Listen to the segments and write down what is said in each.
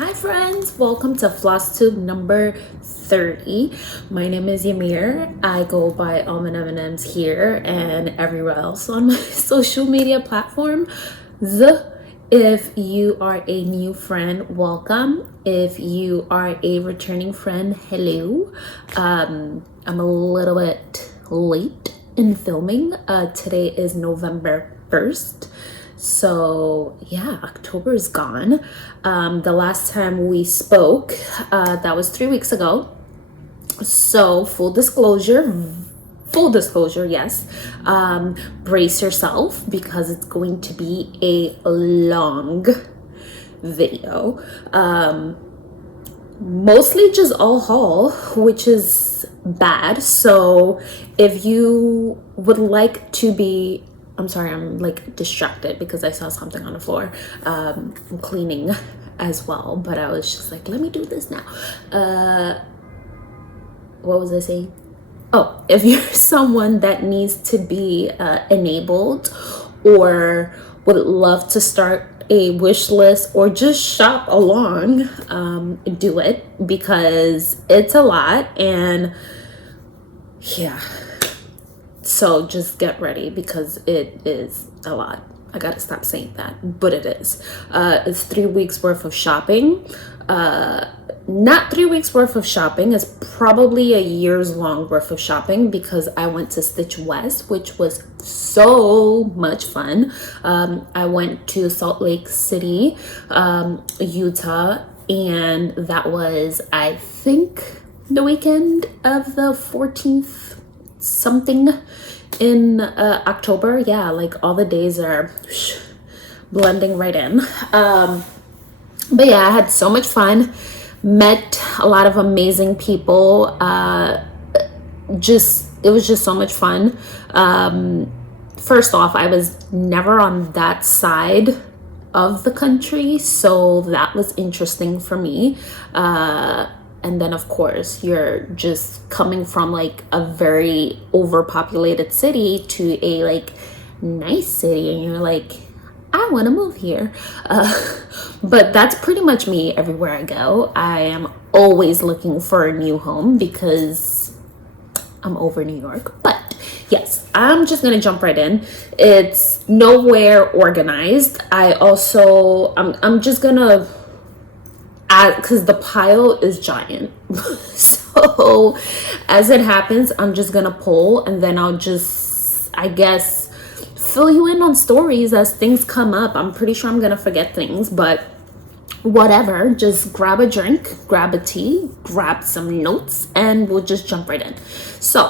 Hi friends, welcome to Flosstube number 30. My name is Ymir. I go by AlmondMnMs here and everywhere else on my social media platform. If you are a new friend, welcome. If you are a returning friend, hello. I'm a little bit late in filming. Today is November 1st. So yeah, October is gone. The last time we spoke, that was 3 weeks ago. So full disclosure, yes. Brace yourself because it's going to be a long video. Mostly just all haul, which is bad. So if you would like to be, I'm sorry, I'm like distracted because I saw something on the floor. I'm cleaning as well, but I was just like, let me do this now. What was I saying? Oh, if you're someone that needs to be enabled or would love to start a wish list or just shop along, do it because it's a lot. And yeah, so just get ready because it is a lot. I gotta stop saying that, but it is. It's 3 weeks worth of shopping. Not 3 weeks worth of shopping. It's probably a year's long worth of shopping because I went to Stitch West, which was so much fun. I went to Salt Lake City, Utah, and that was, I think, the weekend of the 14th something in October. Yeah, like all the days are blending right in. But yeah, I had so much fun, met a lot of amazing people. It was just so much fun. First off, I was never on that side of the country, so that was interesting for me. And then of course you're just coming from like a very overpopulated city to a like nice city and you're like, I want to move here. But that's pretty much me everywhere I go. I am always looking for a new home because I'm over New York. But yes, I'm just gonna jump right in. It's nowhere organized. I'm just gonna because the pile is giant. So as it happens, I'm just gonna pull and then I'll just, I guess, fill you in on stories as things come up. I'm pretty sure I'm gonna forget things, but whatever. Just grab a drink, grab a tea, grab some notes, and we'll just jump right in. So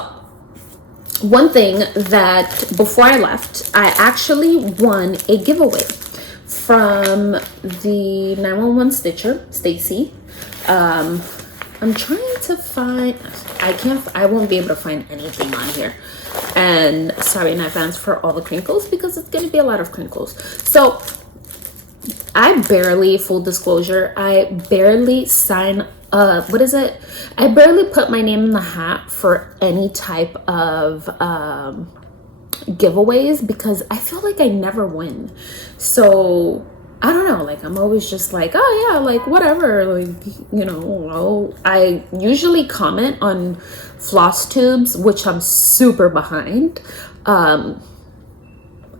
one thing that before I left, I actually won a giveaway from the 911 Stitcher, Stacie. I'm trying to find, I won't be able to find anything on here. And sorry in advance for all the crinkles because it's going to be a lot of crinkles. So full disclosure, I barely sign I barely put my name in the hat for any type of giveaways because I feel like I never win. So I don't know, like I'm always just like, oh yeah, like whatever, like, you know. I usually comment on Flosstubes, which I'm super behind. I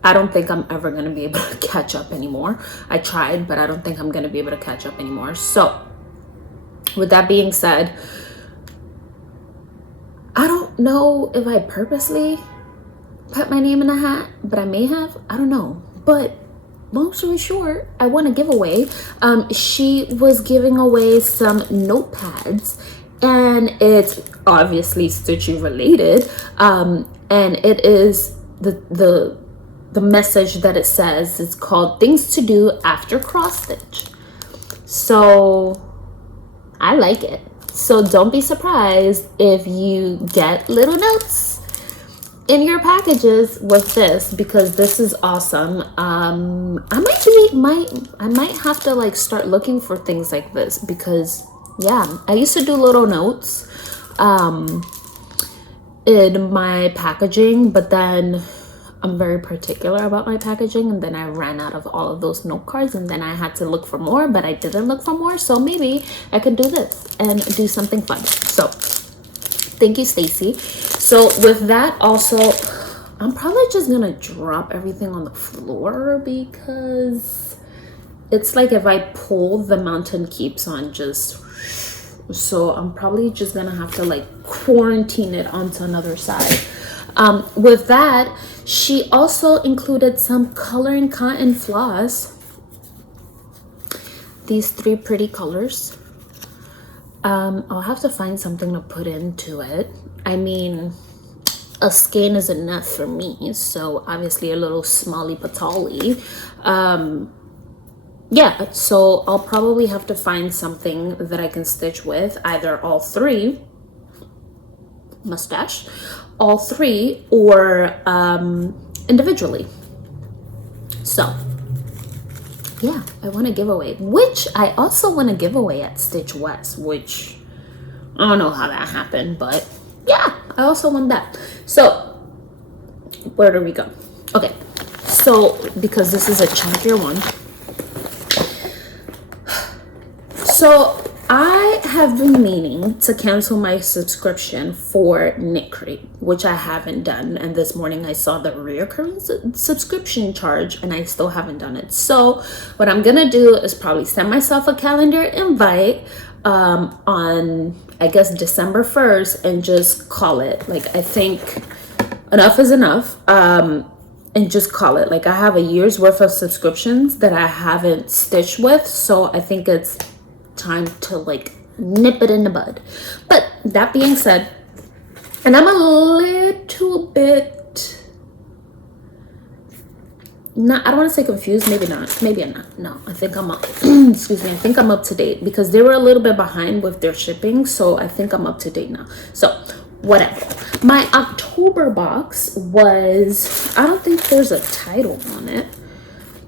don't think I'm ever gonna be able to catch up anymore. I tried, but I don't think I'm gonna be able to catch up anymore. So with that being said, I don't know if I purposely put my name in a hat, but I may have, I don't know. But long story short, I won a giveaway. She was giving away some notepads and it's obviously Stitchy related. And it is the message that it says is called Things to Do After Cross Stitch. So I like it. So don't be surprised if you get little notes in your packages with this because this is awesome. I might have to like start looking for things like this because yeah, I used to do little notes in my packaging, but then I'm very particular about my packaging, and then I ran out of all of those note cards, and then I had to look for more, but I didn't look for more. So maybe I could do this and do something fun. So thank you, Stacie. So with that, also, I'm probably just gonna drop everything on the floor because it's like if I pull, the mountain keeps on just, so I'm probably just gonna have to like quarantine it onto another side. With that, she also included some coloring cotton floss. These 3 pretty colors. I'll have to find something to put into it. I mean, a skein is enough for me, so obviously a little smally patali. Yeah, so I'll probably have to find something that I can stitch with, either all 3, mustache, all 3, or individually. So yeah, I want a giveaway, which I also want a giveaway at Stitch West, which I don't know how that happened, but yeah, I also want that. So where do we go? Okay, so because this is a chunkier one, so I have been meaning to cancel my subscription for Knit Crate, which I haven't done. And this morning I saw the reoccurring subscription charge and I still haven't done it. So what I'm going to do is probably send myself a calendar invite on, I guess, December 1st and just call it. Like, I think enough is enough. And just call it. Like, I have a year's worth of subscriptions that I haven't stitched with. So I think it's time to like nip it in the bud. But that being said, and I'm a little bit not, I don't want to say confused, maybe not, maybe I'm not. No, I think I'm up excuse me, I think I'm up to date because they were a little bit behind with their shipping, so I think I'm up to date now. So whatever. My October box was, I don't think there's a title on it.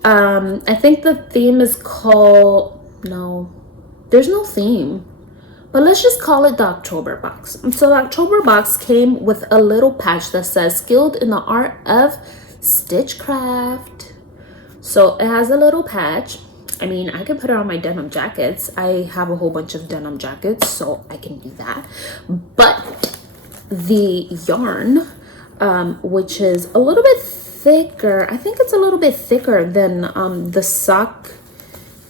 I think the theme is called, no, there's no theme, but let's just call it the October box. So the October box came with a little patch that says skilled in the art of stitchcraft. So it has a little patch. I mean, I could put it on my denim jackets. I have a whole bunch of denim jackets, so I can do that. But the yarn, which is a little bit thicker, I think it's a little bit thicker than the sock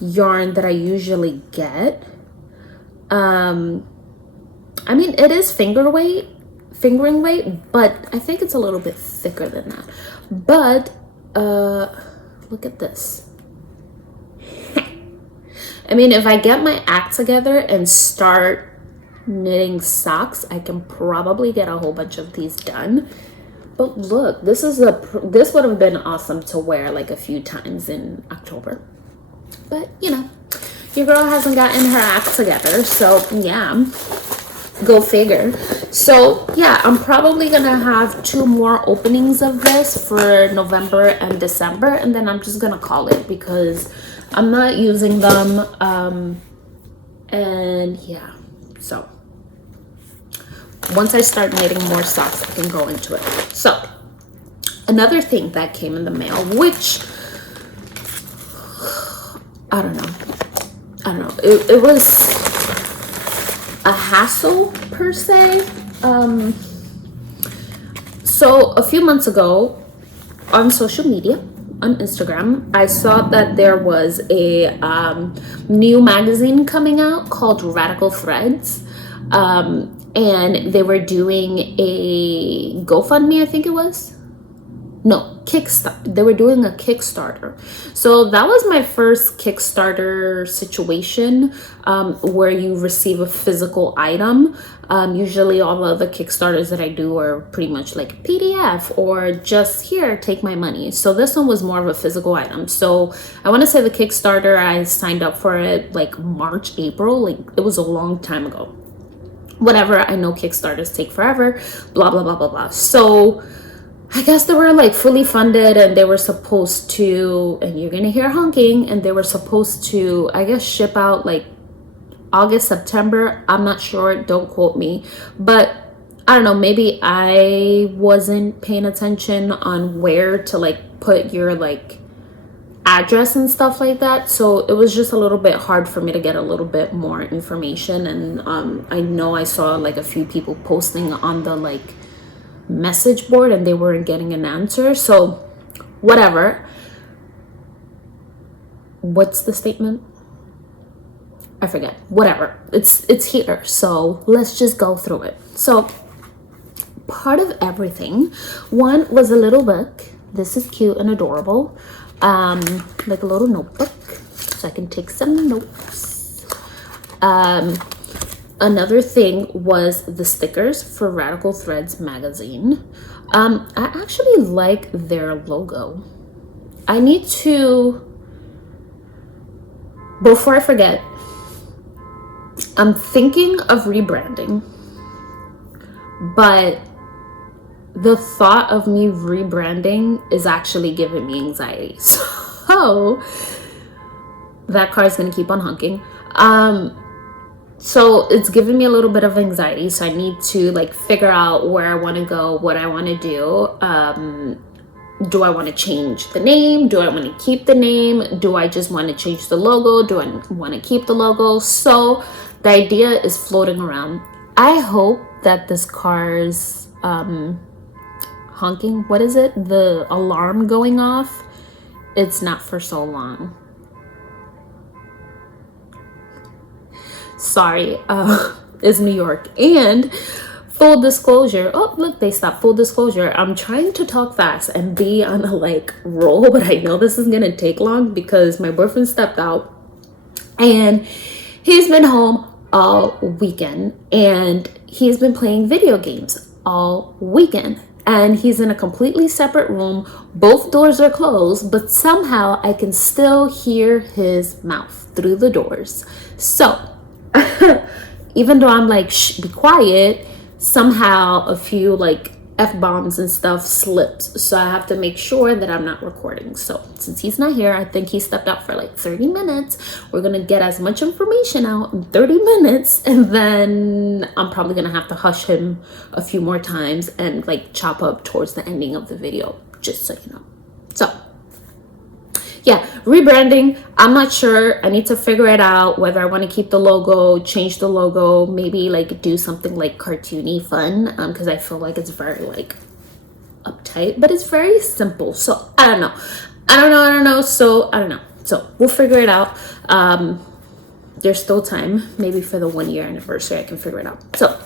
yarn that I usually get. I mean, it is fingering weight, but I think it's a little bit thicker than that. But look at this. I mean, if I get my act together and start knitting socks, I can probably get a whole bunch of these done. But look, this would have been awesome to wear like a few times in October. But, you know, your girl hasn't gotten her act together. So, yeah, go figure. So, yeah, I'm probably going to have 2 more openings of this for November and December. And then I'm just going to call it because I'm not using them. And, yeah, so once I start knitting more socks, I can go into it. So, another thing that came in the mail, which I don't know. It was a hassle per se. So a few months ago on social media, on Instagram, I saw that there was a new magazine coming out called Radical Threads. And they were doing a GoFundMe, I think it was. No, Kickstarter. They were doing a Kickstarter. So that was my first Kickstarter situation where you receive a physical item. Usually all of the Kickstarters that I do are pretty much like PDF or just here, take my money. So this one was more of a physical item. So I want to say the Kickstarter, I signed up for it like March, April. Like it was a long time ago. Whatever, I know Kickstarters take forever, blah, blah, blah, blah, blah. So I guess they were like fully funded and they were supposed to, and you're gonna hear honking, and they were supposed to, I guess, ship out like August, September. I'm not sure, don't quote me. But I don't know, maybe I wasn't paying attention on where to like put your like address and stuff like that, so it was just a little bit hard for me to get a little bit more information. And I know I saw like a few people posting on the like message board and they weren't getting an answer, so whatever. What's the statement? I forget. Whatever, it's here, so let's just go through it. So part of everything, one was a little book. This is cute and adorable, like a little notebook, so I can take some notes. Another thing was the stickers for Radical Threads magazine. I actually like their logo. I need to, before I forget, I'm thinking of rebranding, but the thought of me rebranding is actually giving me anxiety. So that car is going to keep on honking. So it's giving me a little bit of anxiety. So I need to like figure out where I want to go, what I want to do. Do I want to change the name? Do I want to keep the name? Do I just want to change the logo? Do I want to keep the logo? So the idea is floating around. I hope that this car's honking, what is it, the alarm going off, it's not for so long. Sorry, it's New York. And full disclosure, oh look, they stopped. Full disclosure, I'm trying to talk fast and be on a like roll, but I know this is gonna take long because my boyfriend stepped out and he's been home all weekend and he's been playing video games all weekend. And he's in a completely separate room. Both doors are closed, but somehow I can still hear his mouth through the doors. So even though I'm like, shh, be quiet, somehow a few like F-bombs and stuff slipped. So I have to make sure that I'm not recording. So since he's not here, I think he stepped out for like 30 minutes. We're going to get as much information out in 30 minutes. And then I'm probably going to have to hush him a few more times and like chop up towards the ending of the video, just so you know. So yeah, rebranding, I'm not sure. I need to figure it out whether I want to keep the logo, change the logo, maybe like do something like cartoony fun, because I feel like it's very like uptight, but it's very simple. So I don't know. So I don't know. So we'll figure it out. There's still time. Maybe for the 1 year anniversary, I can figure it out. So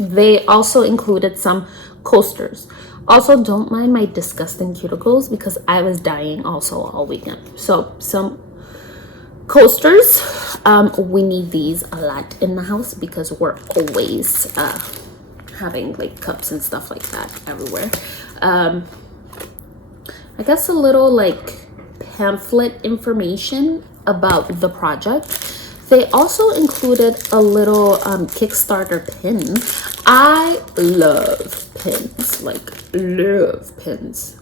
they also included some coasters. Also, don't mind my disgusting cuticles because I was dying also all weekend. So some coasters, we need these a lot in the house because we're always having like cups and stuff like that everywhere. I guess a little like pamphlet information about the project. They also included a little Kickstarter pin. I love pins, like love pins.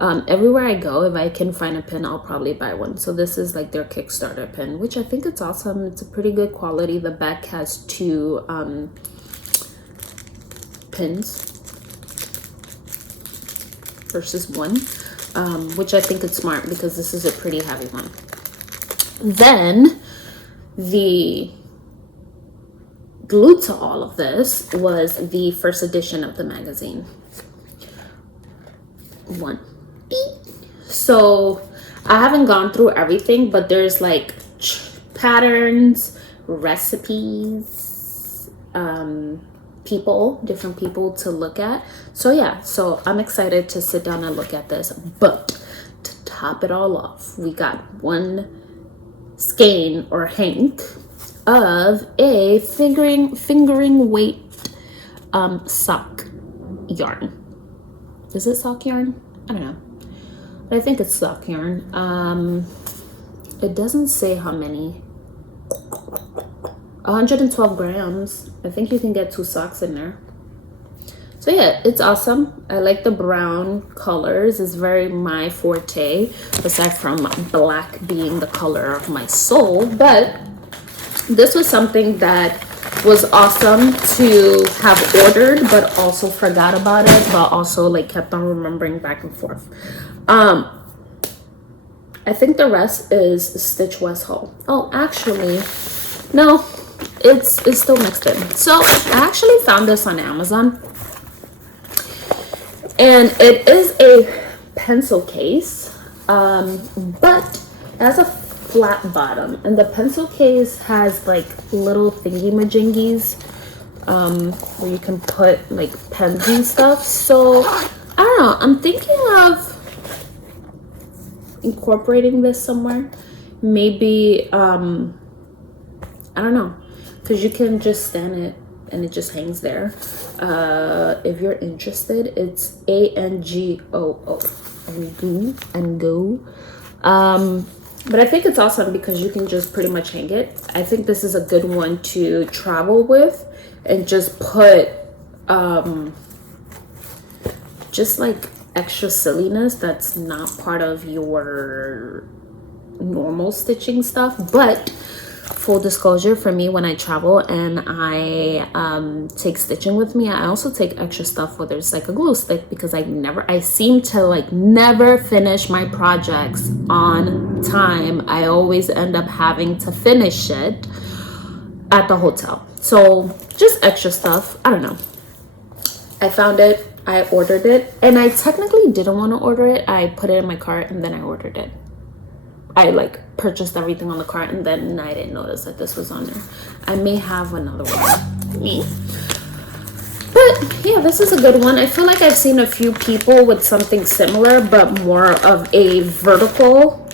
Everywhere I go, if I can find a pin, I'll probably buy one. So this is like their Kickstarter pin, which I think it's awesome. It's a pretty good quality. The back has two pins versus one, which I think is smart because this is a pretty heavy one. Then the glue to all of this was the first edition of the magazine. So I haven't gone through everything, but there's like patterns, recipes, different people to look at. So yeah, so I'm excited to sit down and look at this. But to top it all off, we got one skein or hank of a fingering weight sock yarn. Is it sock yarn? I don't know, but I think it's sock yarn. It doesn't say how many. 112 grams. I think you can get 2 socks in there. So yeah, it's awesome. I like the brown colors. It's very my forte, aside from black being the color of my soul. But this was something that was awesome to have ordered, but also forgot about it, but also like kept on remembering back and forth. I think the rest is Stitch West Ho. Oh, actually, no, it's still mixed in. So I actually found this on Amazon, and it is a pencil case, but it has a flat bottom, and the pencil case has like little thingy majingies where you can put like pens and stuff. So I don't know, I'm thinking of incorporating this somewhere, maybe I don't know, because you can just stand it and it just hangs there. If you're interested, it's ANGOO, and go. But I think it's awesome because you can just pretty much hang it. I think this is a good one to travel with and just put just like extra silliness that's not part of your normal stitching stuff. But full disclosure, for me, when I travel and I take stitching with me, I also take extra stuff, whether it's like a glue stick, because I seem to like never finish my projects on time. I always end up having to finish it at the hotel. So just extra stuff. I don't know. I found it, I ordered it, and I technically didn't want to order it. I put it in my cart and then I ordered it. I like purchased everything on the cart and then I didn't notice that this was on there. I may have another one. But yeah, this is a good one. I feel like I've seen a few people with something similar, but more of a vertical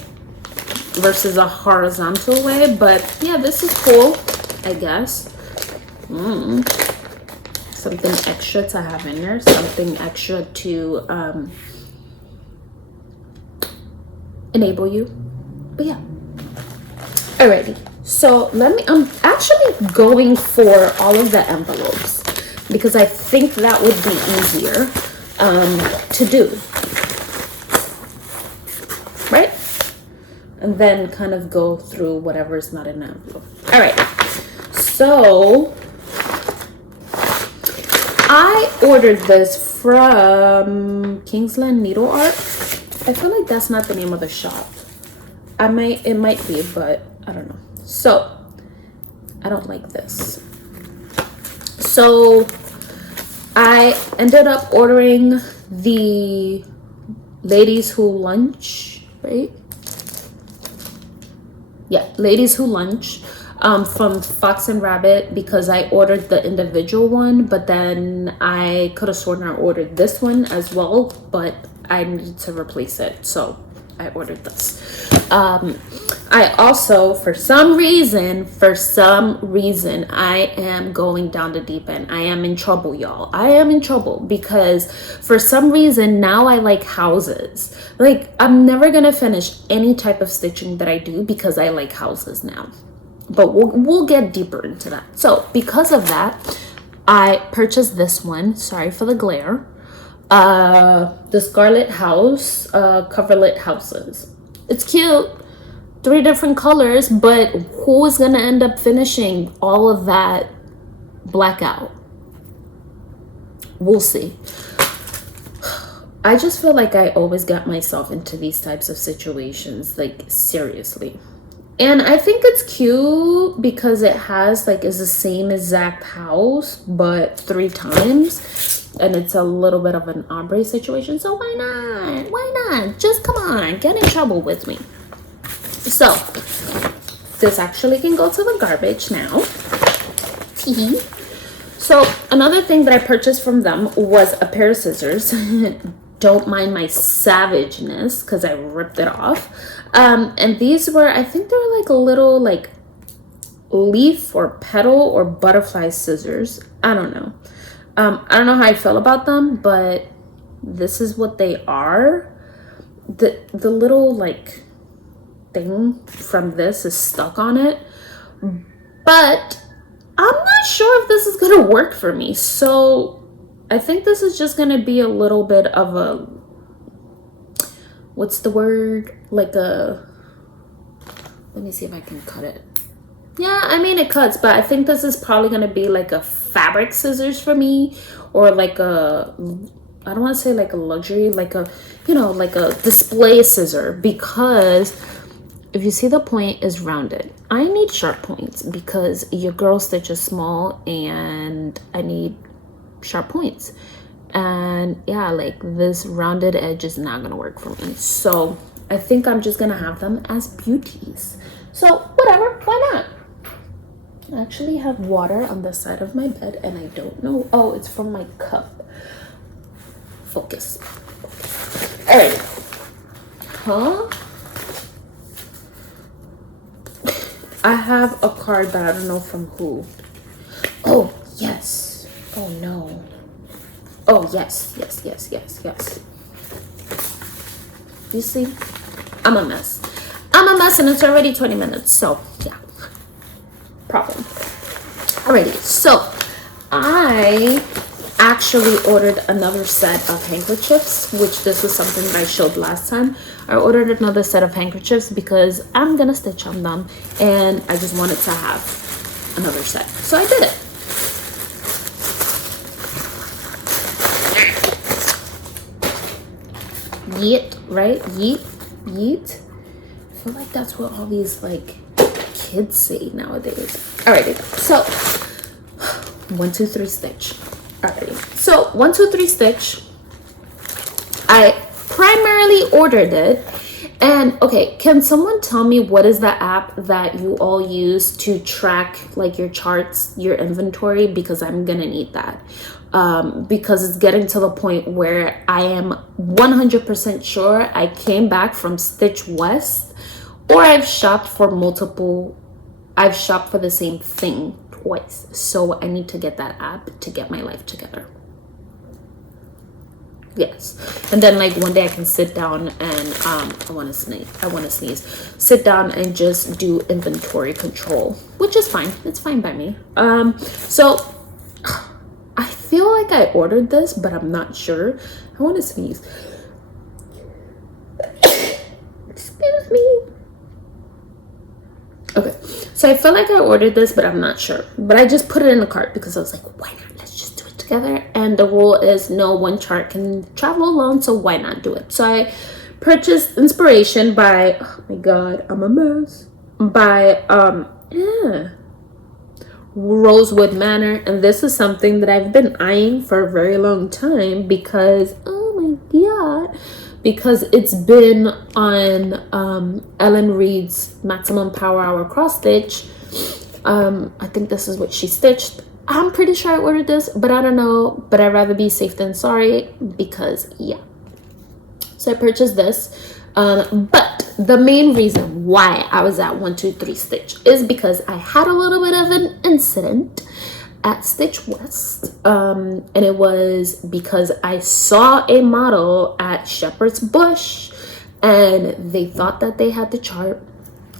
versus a horizontal way. But yeah, this is cool, I guess. Something extra to have in there, something extra to enable you. But yeah, alrighty, so I'm actually going for all of the envelopes because I think that would be easier to do, right? And then kind of go through whatever's not in the envelope. All right, so I ordered this from Kingsland Needle Art. I feel like that's not the name of the shop. It might be, but I don't know. So I don't like this. So I ended up ordering the Ladies Who Lunch, right? Yeah, Ladies Who Lunch from Fox and Rabbit, because I ordered the individual one, but then I could have sworn I ordered this one as well, but I needed to replace it, so I ordered this. I also, for some reason, I am going down the deep end. I am in trouble, y'all. I am in trouble because for some reason now I like houses. Like, I'm never gonna finish any type of stitching that I do because I like houses now. But we'll get deeper into that. So because of that, I purchased this one. Sorry for the glare. The Scarlet House coverlet houses. It's cute, 3 different colors, but who is gonna end up finishing all of that blackout? We'll see. I just feel like I always get myself into these types of situations, like seriously. And I think it's cute because it has like is the same exact house but 3 times, and it's a little bit of an ombre situation. So why not just come on, get in trouble with me. So this actually can go to the garbage now. So another thing that I purchased from them was a pair of scissors. Don't mind my savageness because I ripped it off. And these were, I think they were like a little like leaf or petal or butterfly scissors. I don't know. I don't know how I feel about them, but this is what they are. The little like thing from this is stuck on it, but I'm not sure if this is gonna work for me. So I think this is just gonna be a little bit of a, what's the word? Like a, let me see if I can cut it. Yeah, I mean it cuts, but I think this is probably gonna be like a fabric scissors for me, or like a, I don't want to say like a luxury, like a, you know, like a display scissor, because if you see the point is rounded. I need sharp points because your girl stitch is small and I need sharp points. And yeah, like this rounded edge is not gonna work for me. So I think I'm just gonna have them as beauties. So whatever, why not? I actually have water on the side of my bed and I don't know. Oh, it's from my cup. Focus. All right. Huh? I have a card, but I don't know from who. Oh, yes. Oh, no. Oh, yes. You see? I'm a mess. I'm a mess and it's already 20 minutes. So, yeah. Problem. Alrighty. So, I actually ordered another set of handkerchiefs, which this was something that I showed last time. I ordered another set of handkerchiefs because I'm gonna stitch on them and I just wanted to have another set. So I did it. Yeet, right? Yeet, yeet. I feel like that's what all these like kids say nowadays. Alrighty, so 1, 2, 3 stitch. Alrighty, so 1, 2, 3 stitch. I primarily ordered it. And okay, can someone tell me what is the app that you all use to track like your charts, your inventory? Because I'm gonna need that. Because it's getting to the point where I am 100% sure I came back from Stitch West, or I've shopped for the same thing twice. So I need to get that app to get my life together. Yes. And then like one day I can sit down and I want to sneeze. Sit down and just do inventory control, which is fine. It's fine by me. So I feel like I ordered this, but I'm not sure. I want to sneeze. Excuse me. Okay, so I feel like I ordered this, but I'm not sure. But I just put it in the cart because I was like, why not? Let's just do it together. And the rule is no one chart can travel alone, so why not do it? So I purchased Inspiration by, oh my god, I'm a mess. By Rosewood Manor, and this is something that I've been eyeing for a very long time because, oh my god, because it's been on Ellen Reed's Maximum Power Hour cross stitch. I think this is what she stitched. I'm pretty sure I ordered this, but I don't know, but I'd rather be safe than sorry because yeah. So I purchased this, but the main reason why I was at 1, 2, 3 stitch is because I had a little bit of an incident at Stitch West, and it was because I saw a model at Shepherd's Bush and they thought that they had the chart.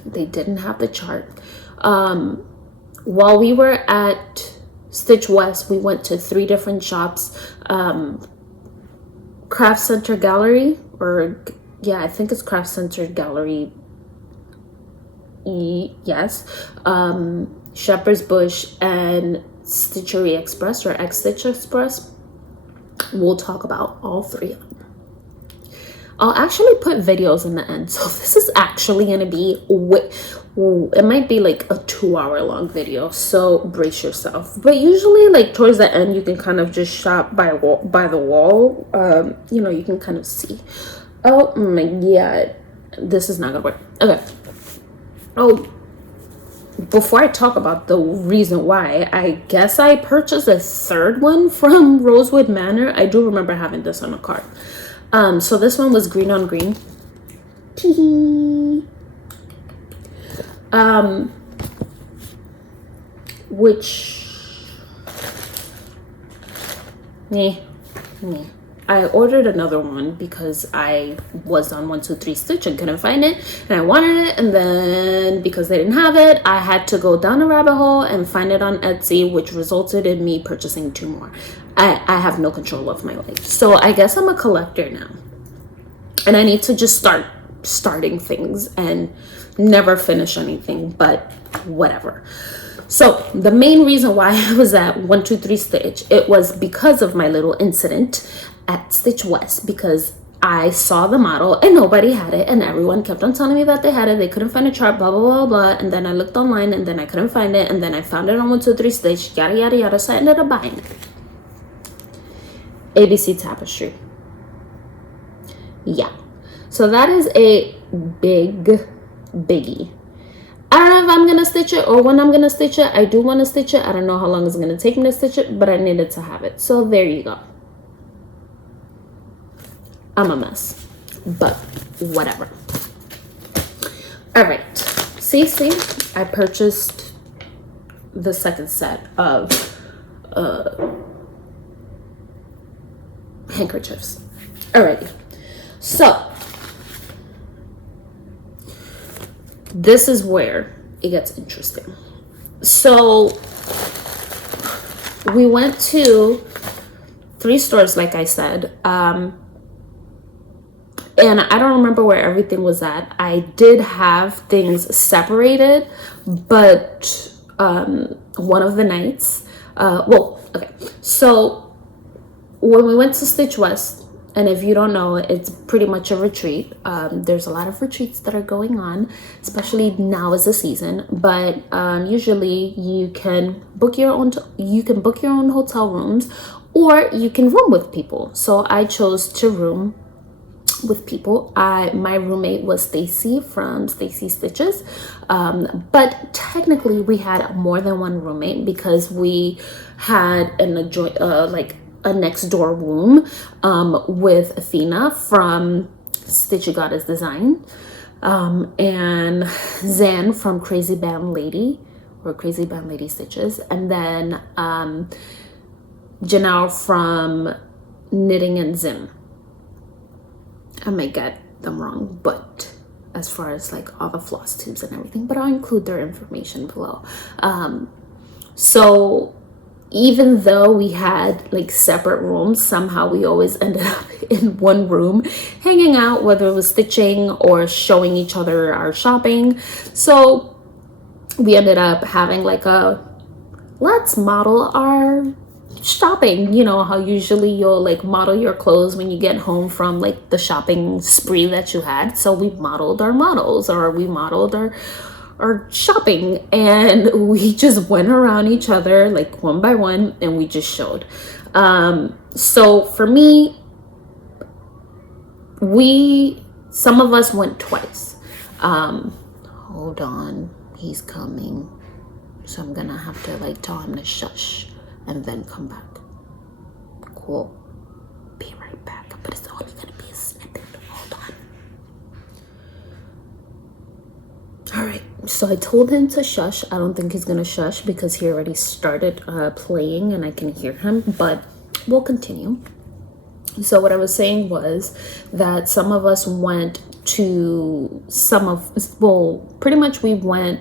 They didn't have the chart. While we were at Stitch West, we went to 3 different shops. Craft Center Gallery, or yeah, I think it's Craft Center Gallery. Yes. Shepherd's Bush and Stitchery Express, or X Stitch Express. We'll talk about all 3 of them. I'll actually put videos in the end, so this is actually gonna be it might be like a 2-hour long video, so brace yourself. But usually like towards the end you can kind of just shop by the wall. You know, you can kind of see. Oh my god, this is not gonna work. Okay. Oh, before I talk about the reason why, I guess I purchased a 3rd one from Rosewood Manor. I do remember having this on a card. So this one was green on green. Which I ordered another one because I was on 1, 2, 3 stitch and couldn't find it, and I wanted it, and then because they didn't have it, I had to go down a rabbit hole and find it on Etsy, which resulted in me purchasing 2 more. I have no control of my life, so I guess I'm a collector now, and I need to just starting things and Never finish anything, but whatever. So the main reason why I was at 123 Stitch, it was because of my little incident at Stitch West, because I saw the model and nobody had it, and everyone kept on telling me that they had it. They couldn't find a chart, blah blah blah blah. And then I looked online and then I couldn't find it, and then I found it on 123 Stitch, yada yada yada. So I ended up buying it. ABC Tapestry. Yeah. So that is a biggie. I don't know if I'm gonna stitch it or when I'm gonna stitch it. I do want to stitch it. I don't know how long it's gonna take me to stitch it, but I needed to have it. So there you go. I'm a mess, but whatever. All right, Stacie, I purchased the second set of handkerchiefs. Alrighty, so this is where it gets interesting. So we went to 3 stores, like I said, and I don't remember where everything was at. I did have things separated, but one of the nights, so when we went to Stitch West, and if you don't know, it's pretty much a retreat. There's a lot of retreats that are going on, especially now is the season. But usually you can book your own hotel rooms, or you can room with people. So I chose to room with people. My roommate was Stacie from Stacie Stitches, but technically we had more than one roommate because we had a next door room with Athena from Stitchy Goddess Design, and Zan from Crazy Band Lady Stitches, and then Janel from Knitting and Zim. I might get them wrong, but as far as like all the floss tubes and everything, but I'll include their information below. So even though we had like separate rooms, somehow we always ended up in one room hanging out, whether it was stitching or showing each other our shopping. So we ended up having like let's model our shopping. You know how usually you'll like model your clothes when you get home from like the shopping spree that you had. So we modeled our models, or we modeled our shopping, and we just went around each other like one by one, and we just showed. So for me, some of us went twice. Hold on, he's coming, so I'm gonna have to like tell him to shush and then come back. Cool, be right back, but it's only gonna be a snippet. Hold on. All right, so I told him to shush. I don't think he's gonna shush because he already started playing and I can hear him, but we'll continue. So what I was saying was that some of us went to pretty much we went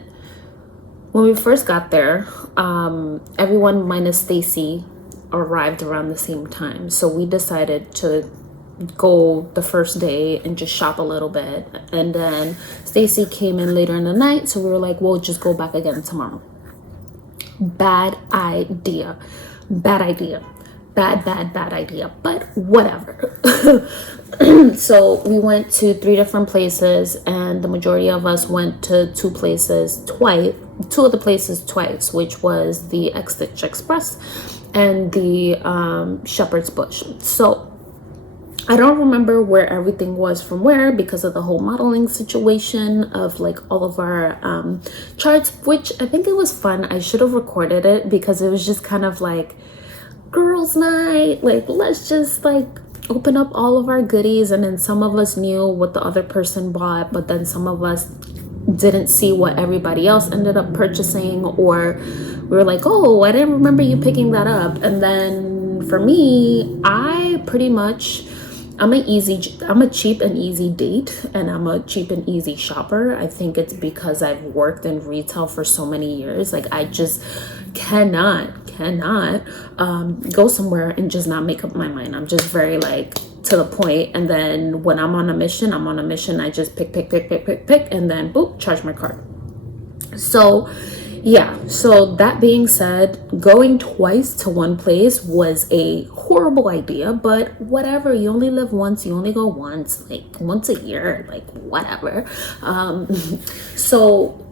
when we first got there. Everyone minus Stacie arrived around the same time, so we decided to go the first day and just shop a little bit, and then Stacie came in later in the night, so we were like, we'll just go back again tomorrow. Bad idea, but whatever. So we went to 3 different places, and the majority of us went to 2 of the places twice, which was the X-Stitch Express and the Shepherd's Bush. So I don't remember where everything was from where because of the whole modeling situation of like all of our charts, which I think it was fun. I should have recorded it because it was just kind of like girls' night. Like, let's just like open up all of our goodies, and then some of us knew what the other person bought, but then some of us didn't see what everybody else ended up purchasing, or we were like, oh, I didn't remember you picking that up. And then for me, I'm a cheap and easy date, and I'm a cheap and easy shopper. I think it's because I've worked in retail for so many years. Like, I just cannot go somewhere and just not make up my mind. I'm just very like, to the point, and then when I'm on a mission, I just pick, and then boop, charge my card. So yeah, so that being said, going twice to one place was a horrible idea, but whatever, you only live once, you only go once, like once a year, like whatever. So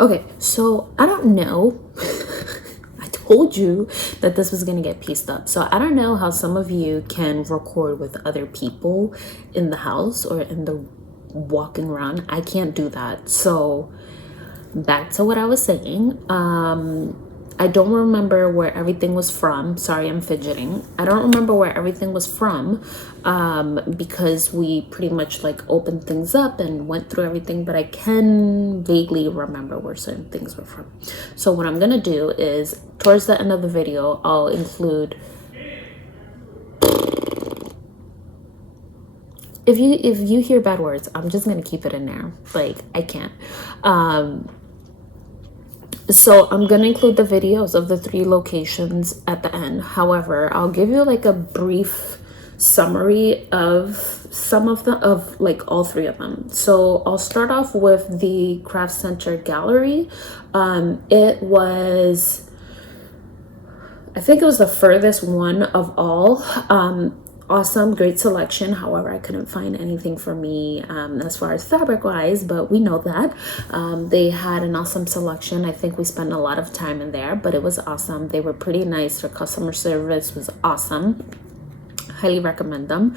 okay, so I don't know. I told you that this was going to get pieced up. So I don't know how some of you can record with other people in the house or in the walking around. I can't do that. So back to what I was saying. I don't remember where everything was from. Sorry, I'm fidgeting. I don't remember where everything was from because we pretty much like opened things up and went through everything, but I can vaguely remember where certain things were from. So what I'm gonna do is towards the end of the video, I'll include, if you hear bad words, I'm just gonna keep it in there. Like, I can't. So I'm going to include the videos of the 3 locations at the end. However, I'll give you like a brief summary of some of the, of like all 3 of them. So I'll start off with the Craft Center Gallery. It was, I think it was the furthest one of all. Awesome, great selection. However, I couldn't find anything for me as far as fabric wise, but we know that they had an awesome selection. I think we spent a lot of time in there, but it was awesome. They were pretty nice. Their customer service was awesome. Highly recommend them.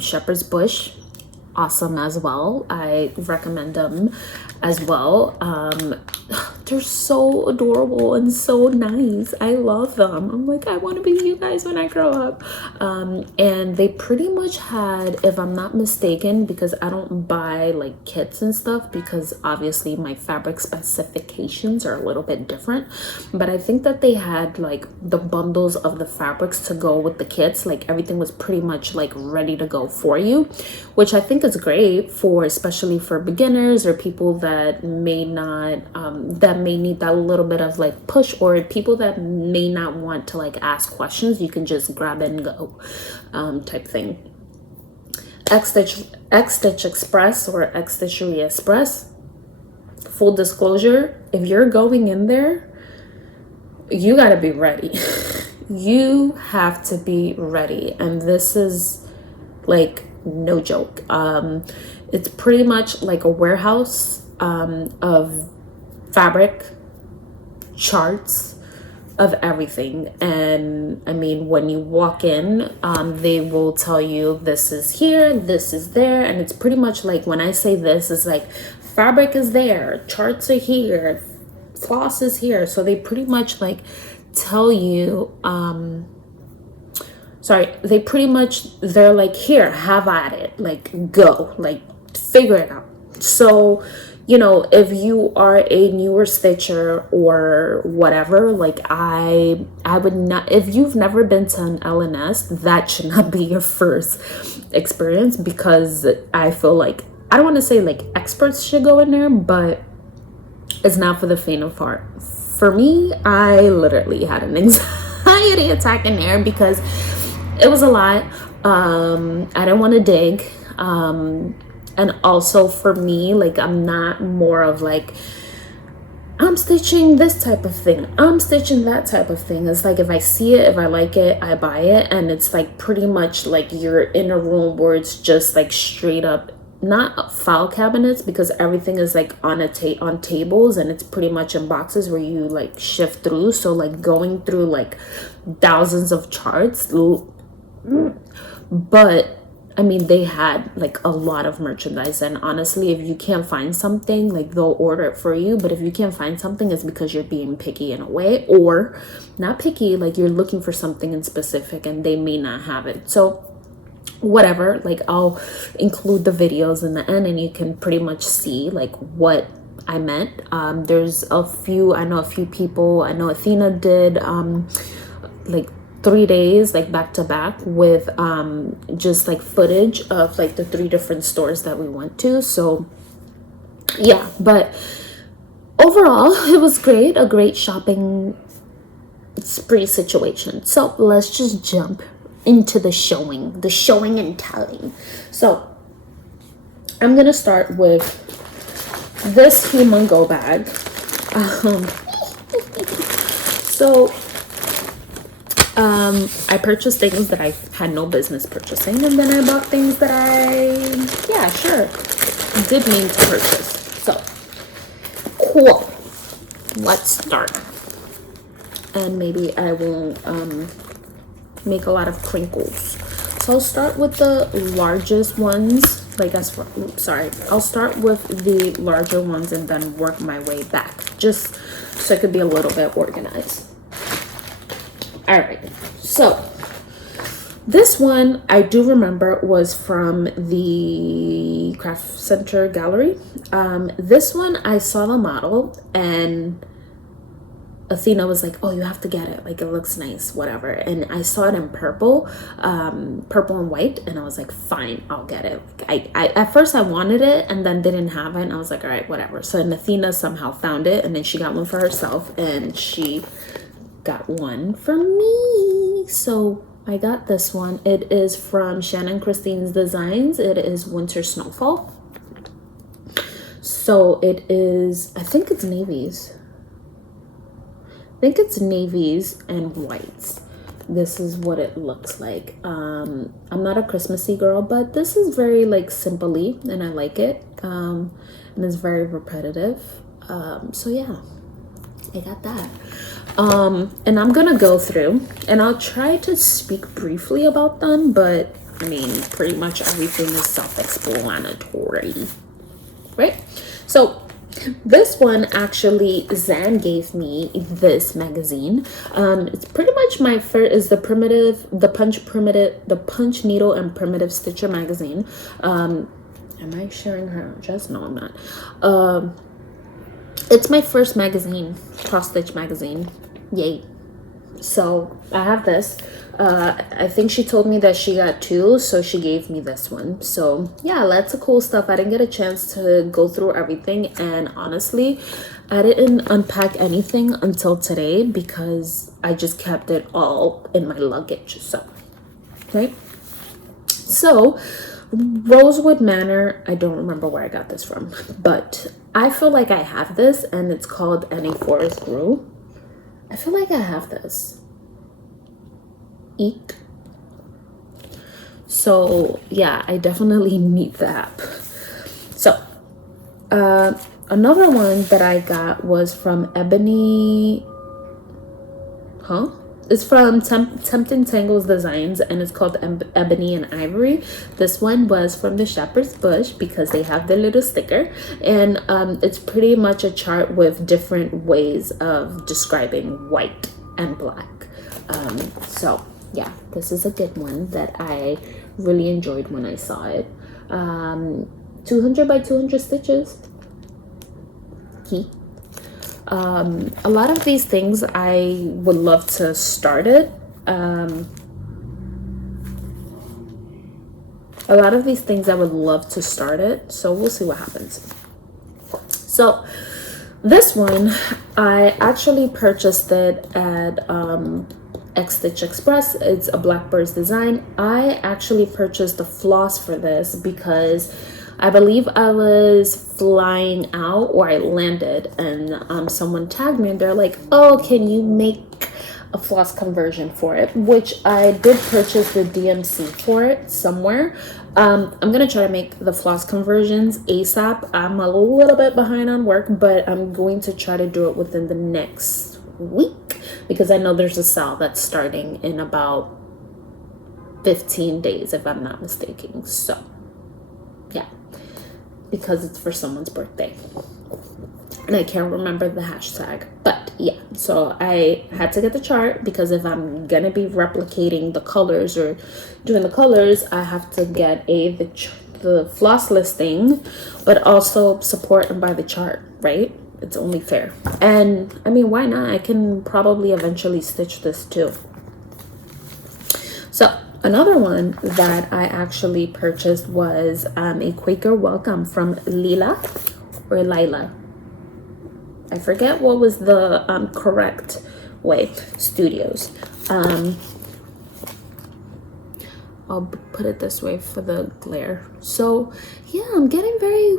Shepherd's Bush, awesome as well. I recommend them as well. They're so adorable and so nice. I love them. I'm like, I want to be you guys when I grow up. And they pretty much had, if I'm not mistaken, because I don't buy like kits and stuff because obviously my fabric specifications are a little bit different, but I think that they had like the bundles of the fabrics to go with the kits. Like everything was pretty much like ready to go for you, which I think is great for, especially for beginners or people that may not that may need that little bit of like push, or people that may not want to like ask questions. You can just grab it and go type thing. X Stitch Express or X Stitchery Express. Full disclosure, if you're going in there, you got to be ready. You have to be ready, and this is like no joke. It's pretty much like a warehouse of fabric, charts of everything. And I mean, when you walk in, they will tell you this is here, this is there, and it's pretty much like, when I say this, it's like fabric is there, charts are here, floss is here. So they pretty much like tell you they pretty much, they're like, here, have at it, like go, like figure it out. So, you know, if you are a newer stitcher or whatever, like I would not, if you've never been to an LNS, that should not be your first experience, because I feel like, I don't want to say like experts should go in there, but it's not for the faint of heart. For me, I literally had an anxiety attack in there because it was a lot. I didn't want to dig. And also for me, like, I'm not more of like, I'm stitching this type of thing, I'm stitching that type of thing. It's like, if I see it, if I like it, I buy it. And it's like pretty much like you're in a room where it's just like straight up, not file cabinets, because everything is like on on tables, and it's pretty much in boxes where you like shift through. So like going through like thousands of charts. But I mean, they had like a lot of merchandise, and honestly, if you can't find something, like they'll order it for you. But if you can't find something, it's because you're being picky in a way, or not picky, like you're looking for something in specific and they may not have it. So whatever, like I'll include the videos in the end and you can pretty much see like what I meant. There's a few, I know a few people, I know Athena did like 3 days like back to back with just like footage of like the 3 different stores that we went to. So Yeah, but overall, it was great. A great shopping spree situation. So let's just jump into the showing and telling. So I'm gonna start with this humongo bag. So I purchased things that I had no business purchasing, and then I bought things that yeah, sure, did mean to purchase. So cool. Let's start. And maybe I won't make a lot of crinkles. So I'll start with the largest ones. I'll start with the larger ones and then work my way back, just so I could be a little bit organized. All right, so this one I do remember was from the Craft Center Gallery. This one I saw the model and Athena was like, oh, you have to get it, like it looks nice, whatever. And I saw it in purple and white, and I was like, fine, I'll get it. I at first I wanted it and then didn't have it, and I was like, all right, whatever. So and Athena somehow found it, and then she got one for herself and she got one for me. So I got this one. It is from Shannon Christine's Designs. It is Winter Snowfall. So it is, I think it's navies. I think it's navies and whites. This is what it looks like. I'm not a Christmassy girl, but this is very like simply, and I like it. And it's very repetitive. So yeah, I got that. And I'm gonna go through and I'll try to speak briefly about them, but I mean, pretty much everything is self-explanatory, right? So this one, actually, Zan gave me this magazine. It's pretty much my first, is the Punch Needle and Primitive Stitcher magazine. Am I sharing her address? No, I'm not. It's my first magazine, cross stitch magazine. Yay. So I have this. I think she told me that she got two, so she gave me this one. So yeah, lots of cool stuff. I didn't get a chance to go through everything, and honestly, I didn't unpack anything until today because I just kept it all in my luggage. So, right? So Rosewood Manor, I don't remember where I got this from, but I feel like I have this, and it's called And a Forest Grew. I feel like I have this. Eek. So yeah, I definitely need the app. So another one that I got was from Ebony. It's from Tempting Tangles Designs, and it's called Ebony and Ivory. This one was from the Shepherd's Bush because they have the little sticker, and it's pretty much a chart with different ways of describing white and black. So yeah, this is a good one that I really enjoyed when I saw it. 200 by 200 stitches. Key. A lot of these things I would love to start it. A lot of these things I would love to start it, so we'll see what happens. So this one, I actually purchased it at X Stitch Express. It's a Blackbird's design. I actually purchased the floss for this because I believe I was flying out, or I landed, and someone tagged me and they're like, oh, can you make a floss conversion for it? Which I did purchase the DMC for it somewhere. I'm gonna try to make the floss conversions ASAP. I'm a little bit behind on work, but I'm going to try to do it within the next week because I know there's a SAL that's starting in about 15 days, if I'm not mistaken. So yeah, because it's for someone's birthday and I can't remember the hashtag, but yeah, so I had to get the chart because if I'm gonna be replicating the colors or doing the colors, I have to get the floss listing, but also support and buy the chart, right? It's only fair. And I mean, why not? I can probably eventually stitch this too. So another one that I actually purchased was a Quaker Welcome from Lila. or Lila. I forget what was the correct way. Studios. I'll put it this way for the glare. So yeah, I'm getting very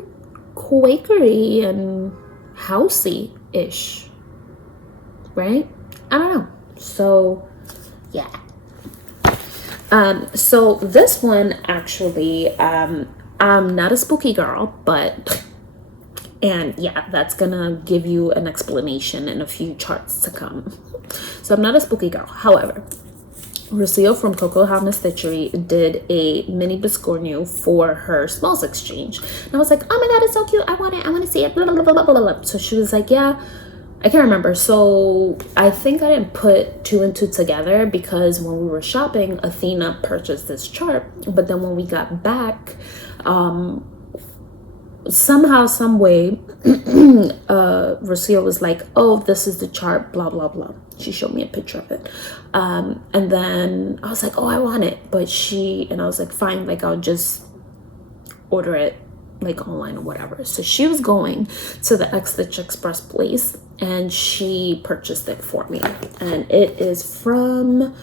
Quakery and housey-ish, right? I don't know. So yeah. So this one actually, I'm not a spooky girl, but, and yeah, that's gonna give you an explanation in a few charts to come. So I'm not a spooky girl. However, Rocio from Coco Hama Stitchery did a mini Biscornu for her smalls exchange. And I was like, oh my god, it's so cute. I want it. I want to see it. Blah, blah, blah, blah, blah, blah. So she was like, yeah, I can't remember. So I think I didn't put two and two together because when we were shopping, Athena purchased this chart. But then when we got back, somehow, some way, Rocio was like, oh, this is the chart, blah, blah, blah. She showed me a picture of it. And then I was like, oh, I want it. But and I was like, fine, like, I'll just order it like online or whatever. So she was going to the X Stitch Express place and she purchased it for me. And it is from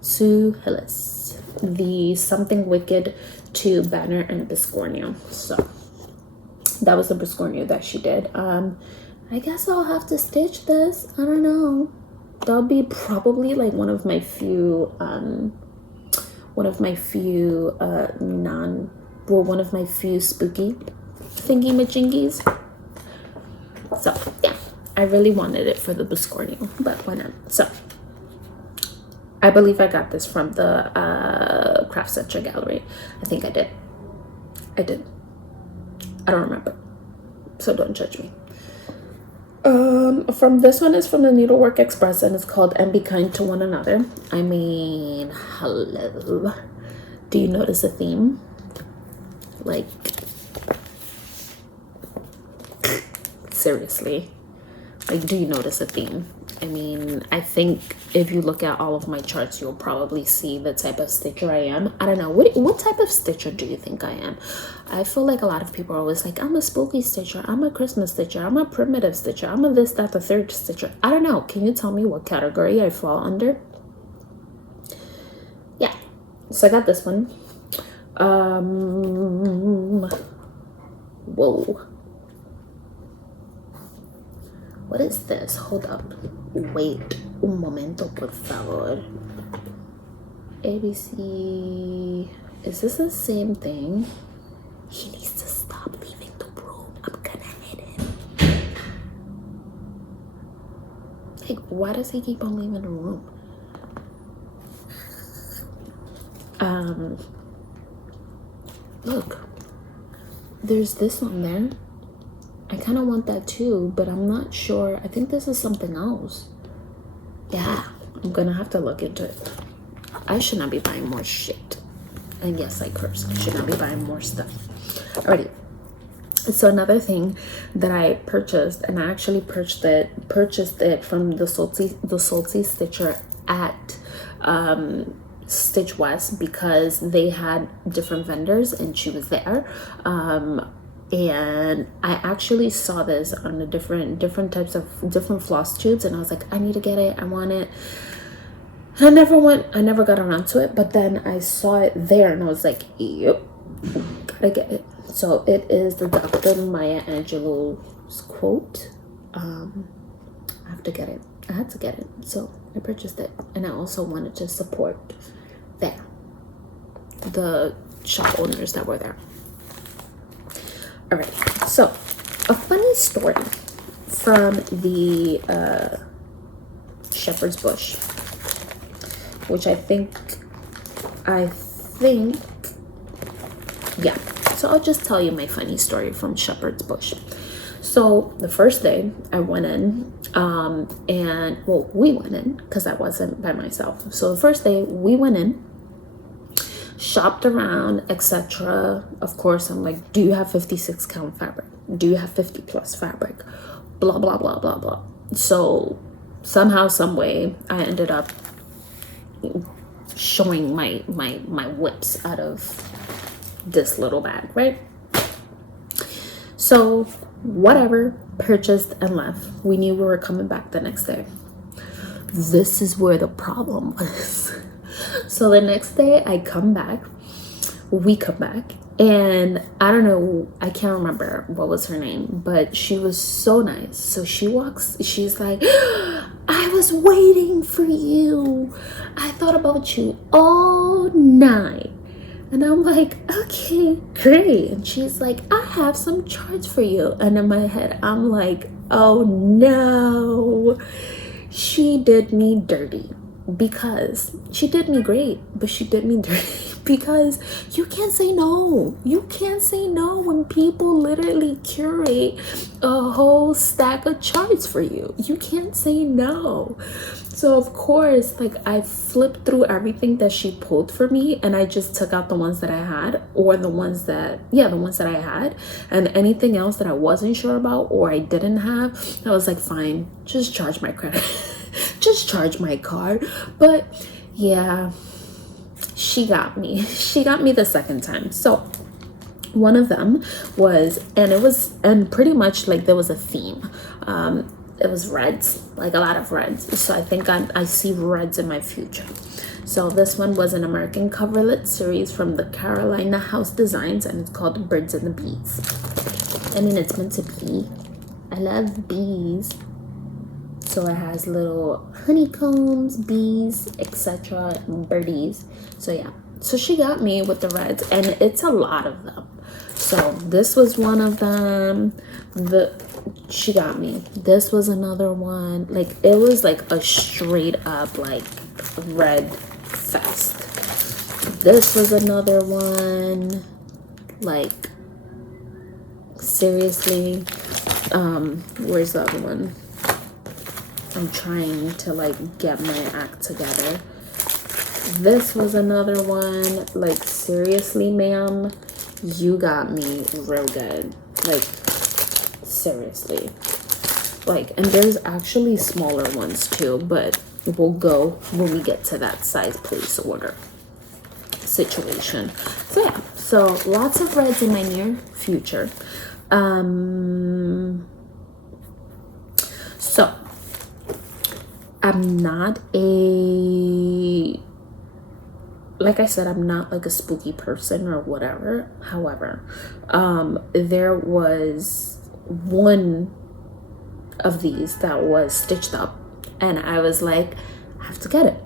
Sue Hillis, the Something Wicked to Banner and Biscornu. So that was the Biscornu that she did. I guess I'll have to stitch this. I don't know. That'll be probably like one of my few spooky thingy-majingies. So yeah, I really wanted it for the Biscornu, but why not? So I believe I got this from the Craft Stitcher Gallery. I think I did. I don't remember, so don't judge me. From this one is from the Needlework Express and it's called And Be Kind to One Another. I mean, hello. Do you notice a theme? Like, seriously. Like, do you notice a theme? I mean, I think if you look at all of my charts, you'll probably see the type of stitcher I am. I don't know. What type of stitcher do you think I am? I feel like a lot of people are always like, I'm a spooky stitcher. I'm a Christmas stitcher. I'm a primitive stitcher. I'm a this, that, the third stitcher. I don't know. Can you tell me what category I fall under? Yeah. So I got this one. Whoa. What is this? Hold up. Wait un momento, por favor. ABC. Is this the same thing? He needs to stop leaving the room. I'm gonna hit him. Like, why does he keep on leaving the room? Look. There's this on there. I kind of want that too, but I'm not sure. I think this is something else. Yeah, I'm gonna have to look into it. I should not be buying more shit. And yes, I cursed. I should not be buying more stuff. Alrighty. So another thing that I purchased, and I actually purchased it from the Salty Stitcher at Stitch West because they had different vendors and she was there. And I actually saw this on the different types of different floss tubes, and I was like, I need to get it. I want it. I never got around to it, but then I saw it there, and I was like, yep, gotta get it. So it is the Dr. Maya Angelou's quote. I have to get it. I had to get it, so I purchased it, and I also wanted to support the shop owners that were there. Alright, so a funny story from the Shepherd's Bush, which I think, yeah. So I'll just tell you my funny story from Shepherd's Bush. So the first day I went in, we went in because I wasn't by myself. So the first day we went in, shopped around, etc. Of course, I'm like, do you have 56 count fabric? Do you have 50 plus fabric? Blah, blah, blah, blah, blah. So somehow, some way, I ended up showing my whips out of this little bag, right? So whatever, purchased and left. We knew we were coming back the next day. This is where the problem was. So the next day we come back, and I don't know, I can't remember what was her name, but she was so nice. So she's like, I was waiting for you. I thought about you all night. And I'm like, okay, great. And she's like, I have some charts for you. And in my head, I'm like, oh no. She did me dirty, because she did me great, but she did me dirty because you can't say no. You can't say no when people literally curate a whole stack of charts for you. You can't say no. So of course, like, I flipped through everything that she pulled for me, and I just took out the ones that I had, or the ones that I had, and anything else that I wasn't sure about or I didn't have, I was like, fine, just charge my credit. Just charge my card. But yeah, she got me the second time. So one of them was, and pretty much like there was a theme. It was reds, like a lot of reds. So I think I see reds in my future. So this one was an American coverlet series from the Carolina House Designs, and it's called Birds and the Bees. I mean, it's meant to be. I love bees. So it has little honeycombs, bees, etc., birdies. So yeah, so she got me with the reds, and it's a lot of them. So this was one of them. She got me. This was another one. Like, it was like a straight up like red fest. This was another one. Like, seriously. Where's the other one? I'm trying to like get my act together. This was another one. Like, seriously, ma'am, you got me real good. Like, seriously. Like, and there's actually smaller ones too, but we'll go when we get to that size place order situation. So yeah, so lots of reds in my near future. So I'm not like I said, I'm not like a spooky person or whatever. However, there was one of these that was stitched up, and I was like, I have to get it.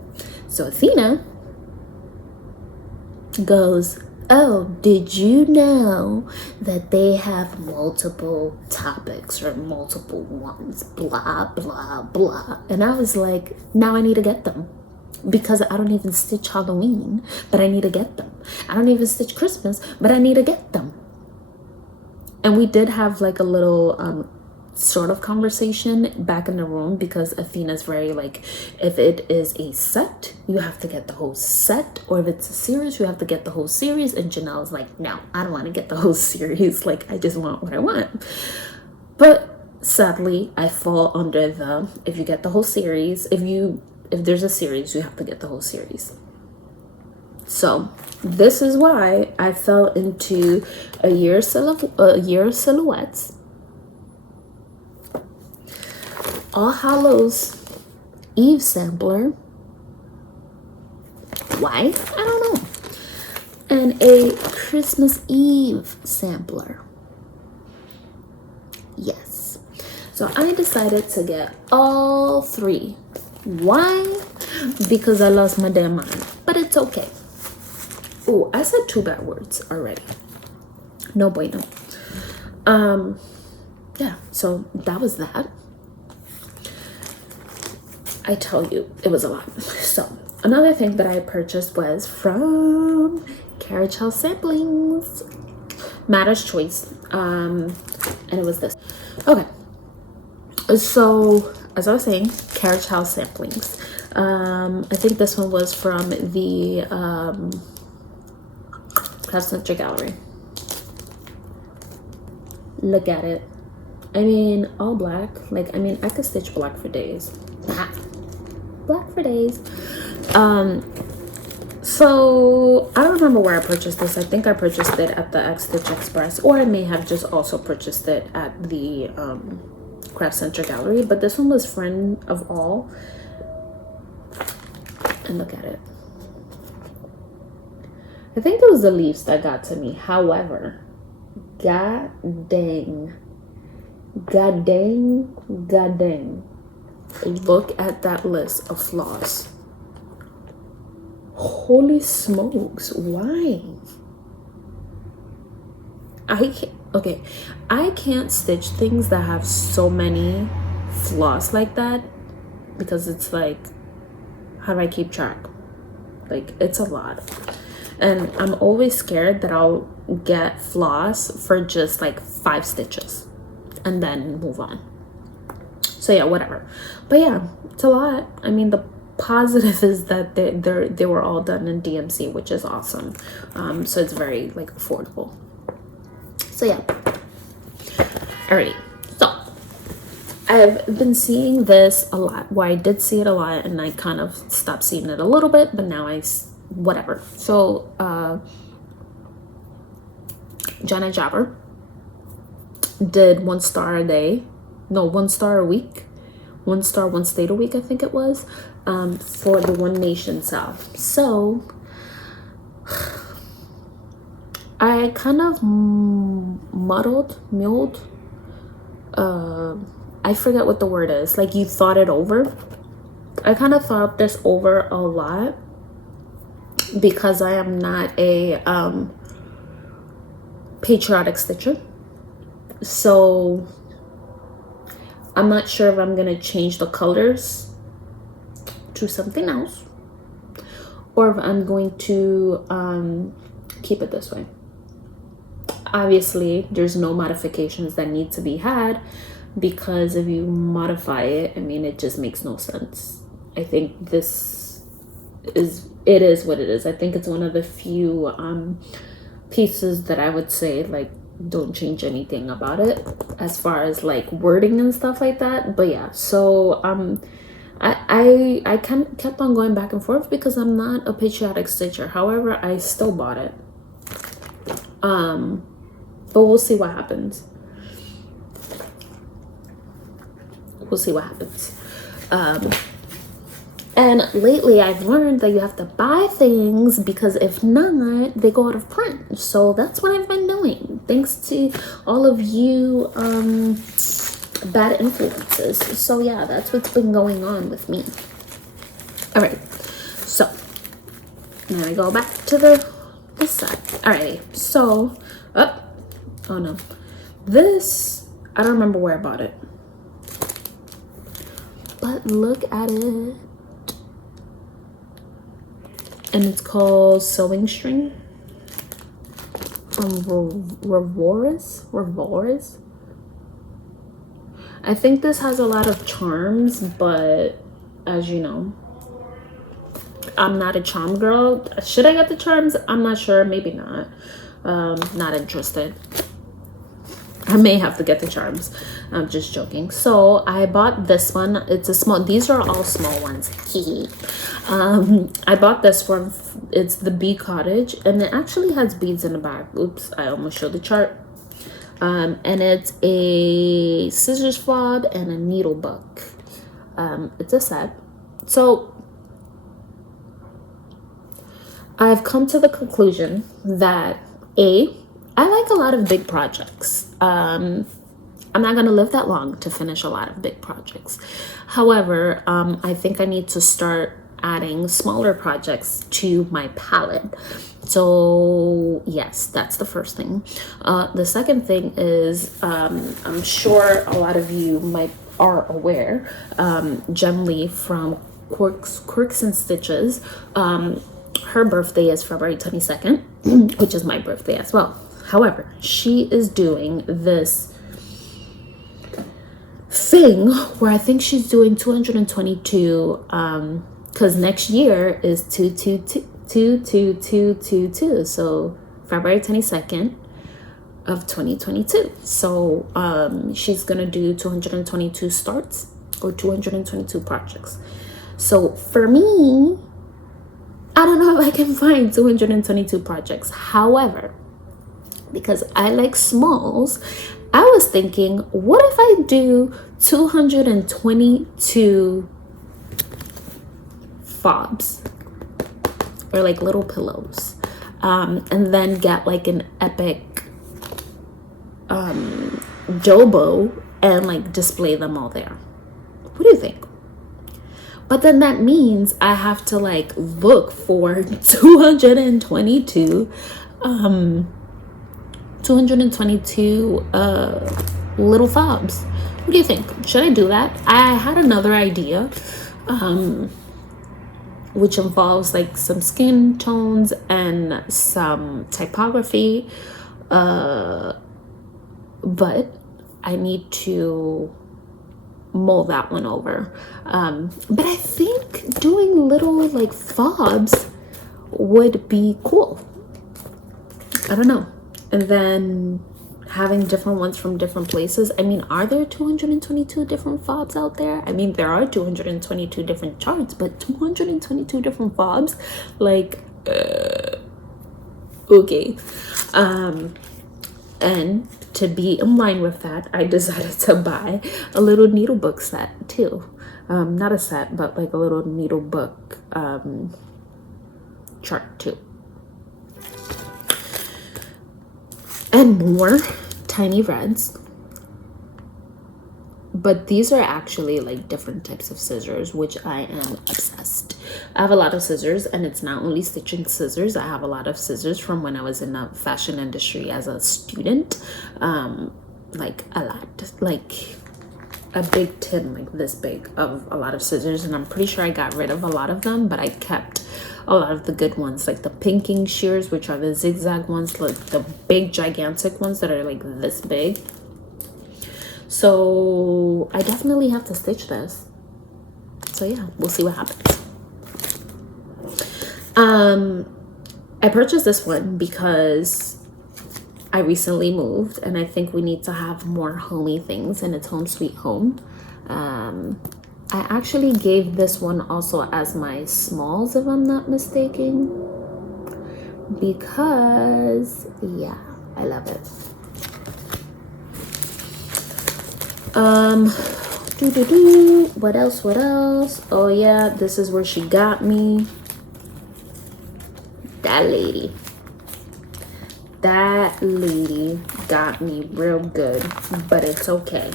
So Athena goes, oh, did you know that they have multiple topics or multiple ones, blah, blah, blah. And I was like, now I need to get them, because I don't even stitch Halloween, but I need to get them. I don't even stitch Christmas, but I need to get them. And we did have like a little sort of conversation back in the room, because Athena's very like, if it is a set, you have to get the whole set, or if it's a series, you have to get the whole series. And Janel's like, no, I don't want to get the whole series. Like, I just want what I want. But sadly, I fall under the, if you get the whole series, if there's a series, you have to get the whole series. So this is why I fell into a year of silhouettes, All Hallows Eve sampler. Why? I don't know. And a Christmas Eve sampler. Yes. So I decided to get all three. Why? Because I lost my damn mind. But it's okay. Oh, I said 2 bad words already. No bueno. Yeah, so that was that. I tell you, it was a lot. So another thing that I purchased was from Carriage House Samplings, Matter's Choice, and it was this. Okay, so as I was saying, Carriage House Samplings. I think this one was from the Center Gallery. Look at it. I mean, all black. Like, I mean, I could stitch black for days. Black for days. So I don't remember where I purchased this. I think I purchased it at the X Stitch Express, or I may have just also purchased it at the Craft Center Gallery. But this one was Friend of All, and look at it. I think it was the leaves that got to me. However, god dang, look at that list of flaws. Holy smokes, why? I can't stitch things that have so many flaws like that, because it's like, how do I keep track? Like, it's a lot. And I'm always scared that I'll get floss for just like 5 stitches and then move on. So yeah, whatever. But yeah, it's a lot. I mean, the positive is that they were all done in DMC, which is awesome. So it's very like affordable. So yeah. Alrighty. So I've been seeing this a lot. Well, I did see it a lot, and I kind of stopped seeing it a little bit, but now whatever. So Janel did 1 star a day. No, 1 star a week. 1 star, 1 state a week, I think it was, for the One Nation SAL. So I kind of muled. I forget what the word is. Like, you thought it over. I kind of thought this over a lot, because I am not a patriotic stitcher. So I'm not sure if I'm gonna change the colors to something else, or if I'm going to keep it this way. Obviously, there's no modifications that need to be had, because if you modify it, I mean, it just makes no sense. I think this is what it is. I think it's one of the few pieces that I would say, like, don't change anything about it as far as like wording and stuff like that. But yeah, so I kind of kept on going back and forth, because I'm not a patriotic stitcher. However, I still bought it. But we'll see what happens. And lately I've learned that you have to buy things, because if not, they go out of print. So that's what I've been doing, thanks to all of you bad influences. So yeah, that's what's been going on with me. All right, so now I go back to this side. All right, so oh no, this, I don't remember where I bought it, but look at it. And it's called Sewing String from Revoris. I think this has a lot of charms, but as you know, I'm not a charm girl. Should I get the charms? I'm not sure. Maybe not. Not interested. I may have to get the charms. I'm just joking. So I bought this one. It's a small, these are all small ones. I bought this one. It's the Bee Cottage, and it actually has beads in the back. Oops, I almost showed the chart. And it's a scissors fob and a needle book. It's a set. So I've come to the conclusion that I like a lot of big projects. I'm not going to live that long to finish a lot of big projects. However, I think I need to start adding smaller projects to my palette. So yes, that's the first thing. The second thing is, I'm sure a lot of you are aware, Jen Lee from Quirks and Stitches, her birthday is February 22nd, which is my birthday as well. However, she is doing this thing where I think she's doing 222, because next year is 22222, so February 22nd of 2022. So she's gonna do 222 starts or 222 projects. So for me, I don't know if I can find 222 projects. However, because I like smalls, I was thinking, what if I do 222 fobs or like little pillows, and then get like an epic jobo and like display them all there. What do you think? But then that means I have to like look for 222 little fobs. What do you think? Should I do that? I had another idea, which involves like some skin tones and some typography, but I need to mull that one over. But I think doing little like fobs would be cool. I don't know. And then having different ones from different places. I mean, are there 222 different fobs out there? I mean, there are 222 different charts, but 222 different fobs? Like, okay. And to be in line with that, I decided to buy a little needle book set too. Not a set, but like a little needle book chart too. And more tiny reds. But these are actually like different types of scissors, which I am obsessed. I have a lot of scissors, and it's not only stitching scissors. I have a lot of scissors from when I was in the fashion industry as a student. Like a lot, like a big tin like this big of a lot of scissors, and I'm pretty sure I got rid of a lot of them, but I kept a lot of the good ones, like the pinking shears, which are the zigzag ones, like the big gigantic ones that are like this big. So I definitely have to stitch this. So yeah, we'll see what happens. I purchased this one because I recently moved, and I think we need to have more homey things in its home sweet home. I actually gave this one also as my smalls, if I'm not mistaken, because yeah, I love it. What else? Oh yeah, this is where she got me. That lady got me real good, but it's okay.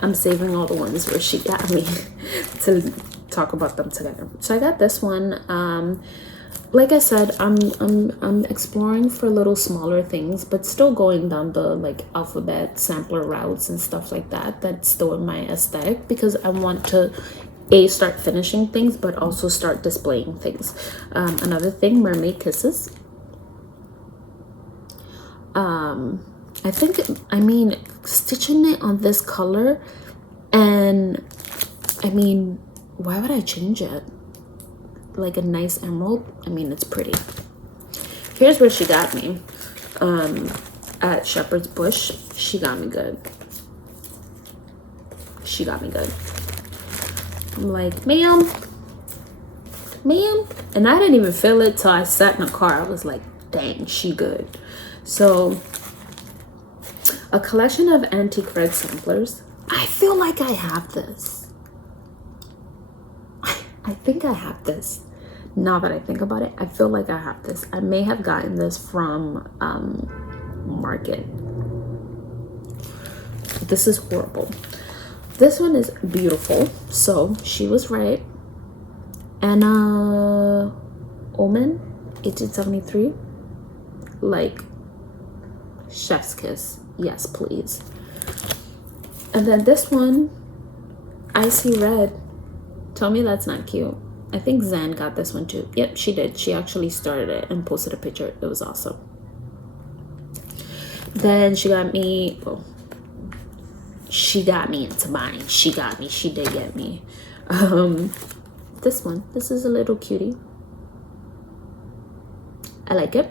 I'm saving all the ones where she got me to talk about them together. So I got this one. Like I said, I'm exploring for little smaller things, but still going down the like alphabet sampler routes and stuff like that. That's still in my aesthetic, because I want to start finishing things, but also start displaying things. Another thing, mermaid kisses. I mean, stitching it on this color, and I mean, why would I change it? Like a nice emerald. I mean, it's pretty. Here's where she got me. At Shepherd's Bush, she got me good. I'm like, ma'am, and I didn't even feel it till I sat in the car. I was like, dang, she good. So a collection of antique red samplers. I feel like I have this. I think I have this. Now that I think about it, I feel like I have this. I may have gotten this from Market. This is horrible. This one is beautiful. So she was right. Anna Omen, 1873. Like, chef's kiss. Yes, please. And then this one, Icy Red. Tell me that's not cute. I think Zan got this one too. Yep, she did. She actually started it and posted a picture. It was awesome. Then she got me, well, she got me into buying. She did get me. This one. This is a little cutie. I like it.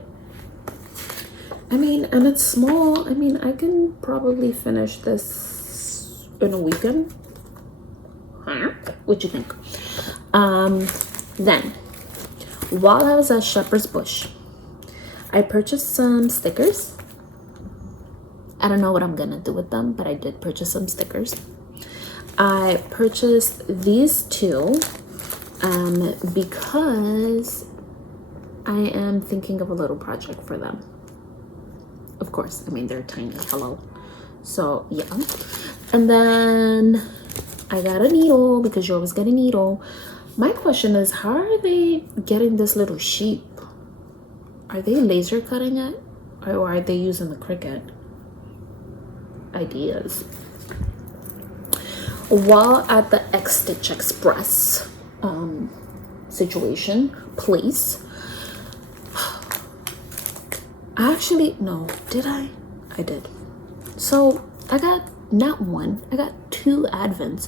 I mean, and it's small. I mean, I can probably finish this in a weekend. What you think? Then while I was at Shepherd's Bush, I purchased some stickers. I don't know what I'm gonna do with them, but I did purchase some stickers. I purchased these two because I am thinking of a little project for them. Of course, I mean, they're tiny, hello. So yeah, and then I got a needle because you always get a needle. My question is, how are they getting this little sheep? Are they laser cutting it, or are they using the Cricut? Ideas. While at the X-Stitch Express place, I did. So I got not one, I got two advents.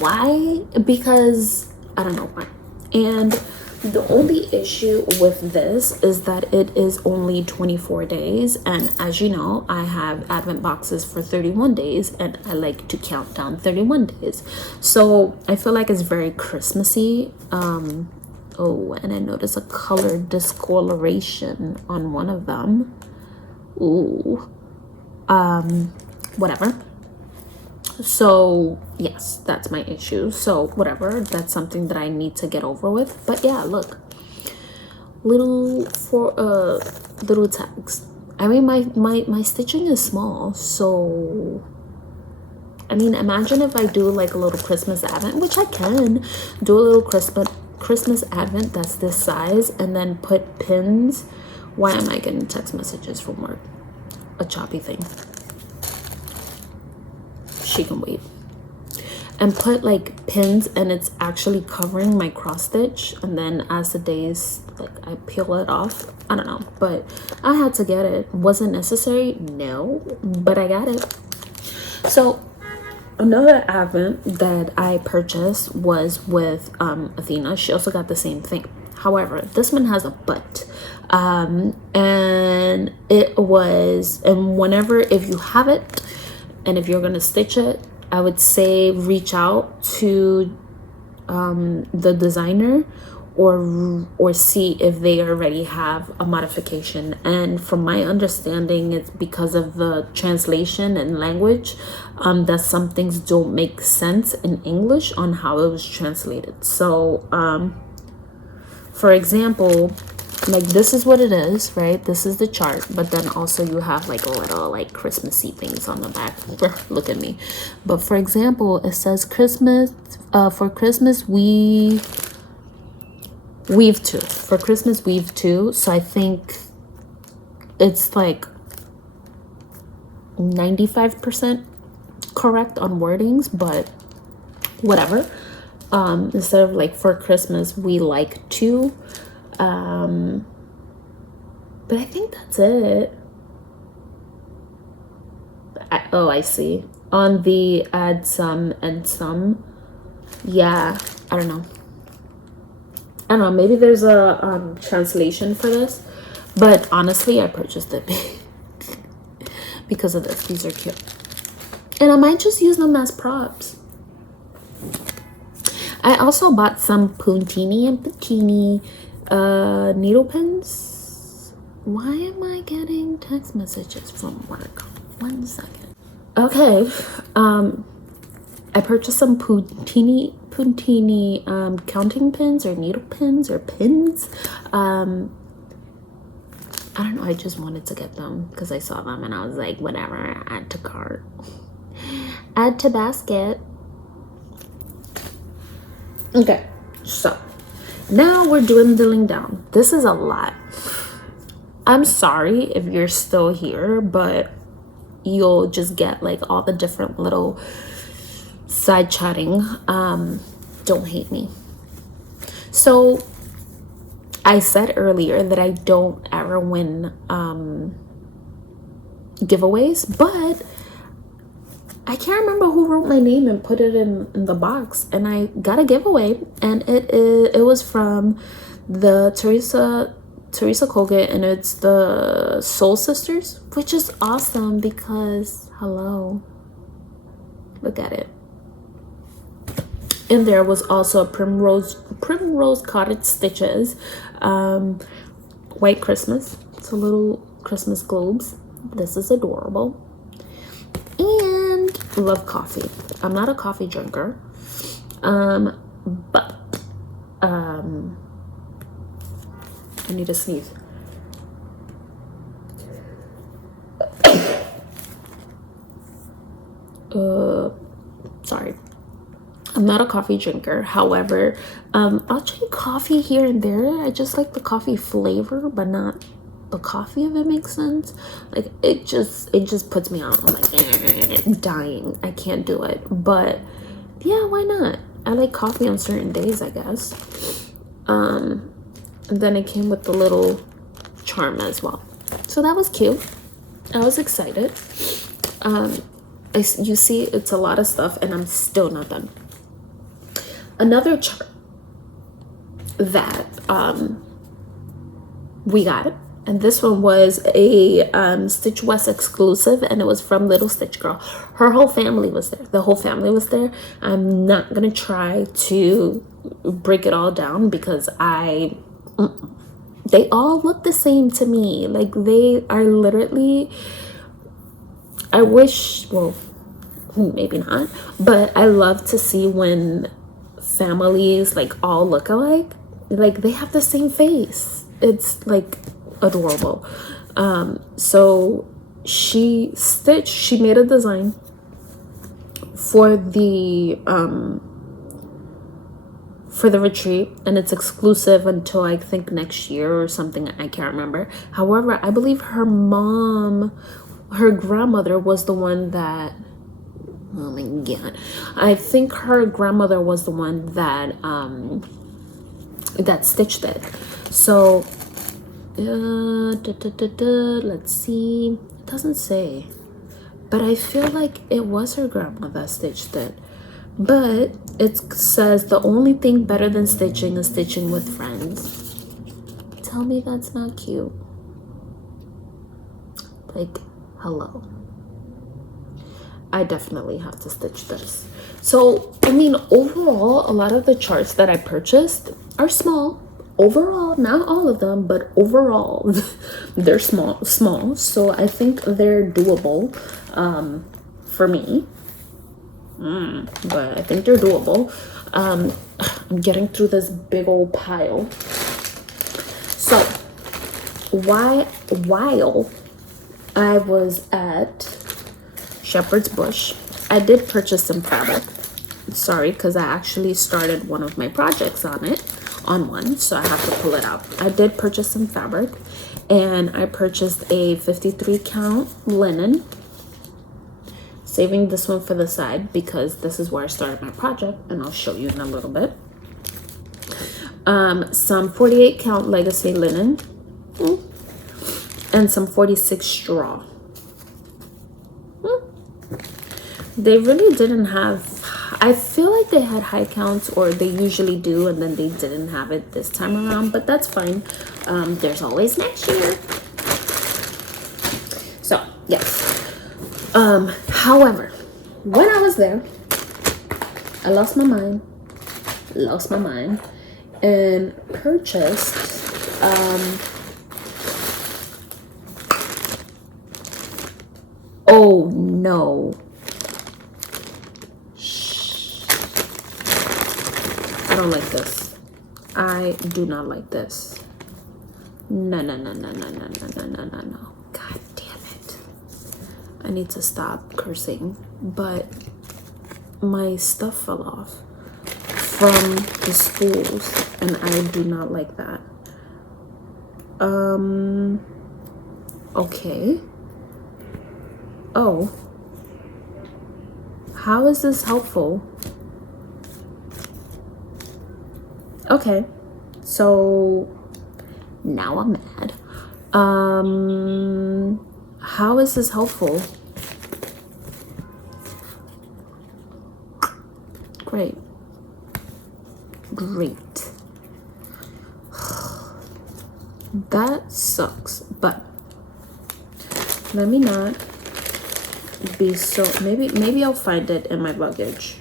Why? Because I don't know why. And the only issue with this is that it is only 24 days. And as you know, I have advent boxes for 31 days and I like to count down 31 days. So I feel like it's very Christmassy. Oh, and I noticed a color discoloration on one of them. Ooh. Whatever. So yes, that's my issue. So whatever, that's something that I need to get over with. But yeah, look, little tags. I mean, my stitching is small, so I mean, imagine if I do like a little Christmas advent, which I can do a little Christmas advent that's this size, and then put pins. Why am I getting text messages from work? A choppy thing. She can wait. And put like pins, and it's actually covering my cross stitch, and then as the days, like, I peel it off. I don't know, but I had to get it. Was it necessary? No, but I got it. So another advent that I purchased was with Athena. She also got the same thing. However, this one has a butt. And whenever, if you have it, and if you're gonna stitch it, I would say reach out to the designer or see if they already have a modification. And from my understanding, it's because of the translation and language that some things don't make sense in English on how it was translated. So for example, like, this is what it is, right? This is the chart, but then also you have like a little like Christmassy things on the back. Look at me. But for example, it says Christmas, for Christmas we weave two. For Christmas weave two. So I think it's like 95% correct on wordings, but whatever. Instead of like for Christmas we like to. But I think that's it. I see. On the add some and some. Yeah, I don't know. Maybe there's a translation for this. But honestly, I purchased it because of this. These are cute. And I might just use them as props. I also bought some puntini and patini needle pins. Why am I getting text messages from work? 1 second. Okay, I purchased some puntini counting pins or needle pins or pins. I don't know, I just wanted to get them because I saw them and I was like, whatever, add to cart, add to basket. Okay, so now we're dwindling down. This is a lot. I'm sorry if you're still here, but you'll just get like all the different little side chatting. Don't hate me. So I said earlier that I don't ever win giveaways, but I can't remember who wrote my name and put it in the box, and I got a giveaway, and it was from the Teresa Colgate, and it's the Soul Sisters, which is awesome because hello, look at it. And there was also a Primrose Cottage Stitches. White Christmas. It's a little Christmas globes. This is adorable. And love coffee. I'm not a coffee drinker. But I need to sneeze. Sorry. I'm not a coffee drinker. However, I'll drink coffee here and there. I just like the coffee flavor, but not the coffee, if it makes sense. Like it just puts me out. I'm like dying. I can't do it. But yeah, why not? I like coffee on certain days, I guess. And then it came with the little charm as well. So that was cute. I was excited. You see, it's a lot of stuff and I'm still not done. Another chart that we got, and this one was a Stitch West exclusive, and it was from Little Stitch Girl. Her whole family was there. The whole family was there. I'm not gonna try to break it all down because they all look the same to me. Like they are literally, I wish, well, maybe not, but I love to see when families like all look alike. Like they have the same face. It's like adorable. So she made a design for the retreat, and it's exclusive until I think next year or something. I can't remember. However, I believe her grandmother was the one that, oh my god, I think her grandmother was the one that that stitched it. So let's see, it doesn't say, but I feel like it was her grandma that stitched it. But it says the only thing better than stitching is stitching with friends. Tell me that's not cute. Like, hello. I definitely have to stitch this. So, I mean, overall, a lot of the charts that I purchased are small. Overall, not all of them, but overall, they're small. So I think they're doable for me. But I think they're doable. I'm getting through this big old pile. So, while I was at Shepherd's Bush, I did purchase some fabric. Sorry, because I actually started one of my projects on one, so I have to pull it out. I did purchase some fabric, and I purchased a 53 count linen, saving this one for the side because this is where I started my project, and I'll show you in a little bit. Some 48 count legacy linen, and some 46 straw. They really didn't have, I feel like they had high counts, or they usually do, and then they didn't have it this time around, but that's fine. There's always next year. So, yes. However, when I was there, I lost my mind, and purchased, oh no. I don't like this. I do not like this. No. God damn it. I need to stop cursing. But my stuff fell off from the spools, and I do not like that. Okay. Oh. How is this helpful? Okay, so now I'm mad. How is this helpful? Great. That sucks, but let me not be so, maybe I'll find it in my luggage.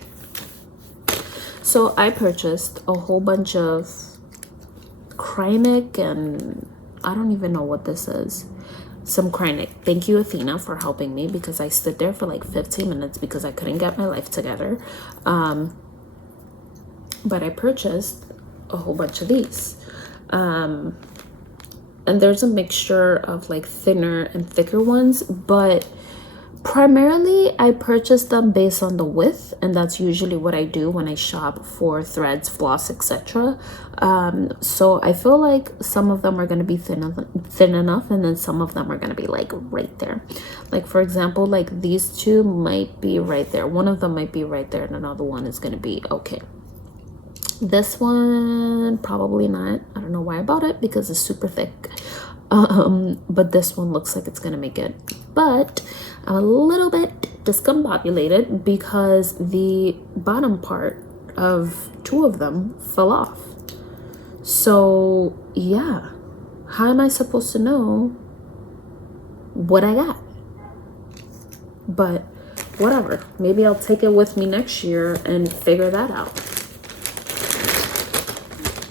So So I purchased a whole bunch of Kreinik, and I don't even know what this is. Some Kreinik. Thank you, Athena, for helping me, because I stood there for like 15 minutes because I couldn't get my life together. But I purchased a whole bunch of these. And there's a mixture of like thinner and thicker ones, but primarily I purchased them based on the width, and that's usually what I do when I shop for threads, floss, etc. So I feel like some of them are going to be thin enough, and then some of them are going to be like right there. Like for example, like these two might be right there. One of them might be right there, and another one is going to be okay. This one probably not. I don't know why I bought it, because it's super thick. But this one looks like it's gonna make it, but I'm a little bit discombobulated because the bottom part of two of them fell off. So yeah, how am I supposed to know what I got? But whatever, maybe I'll take it with me next year and figure that out.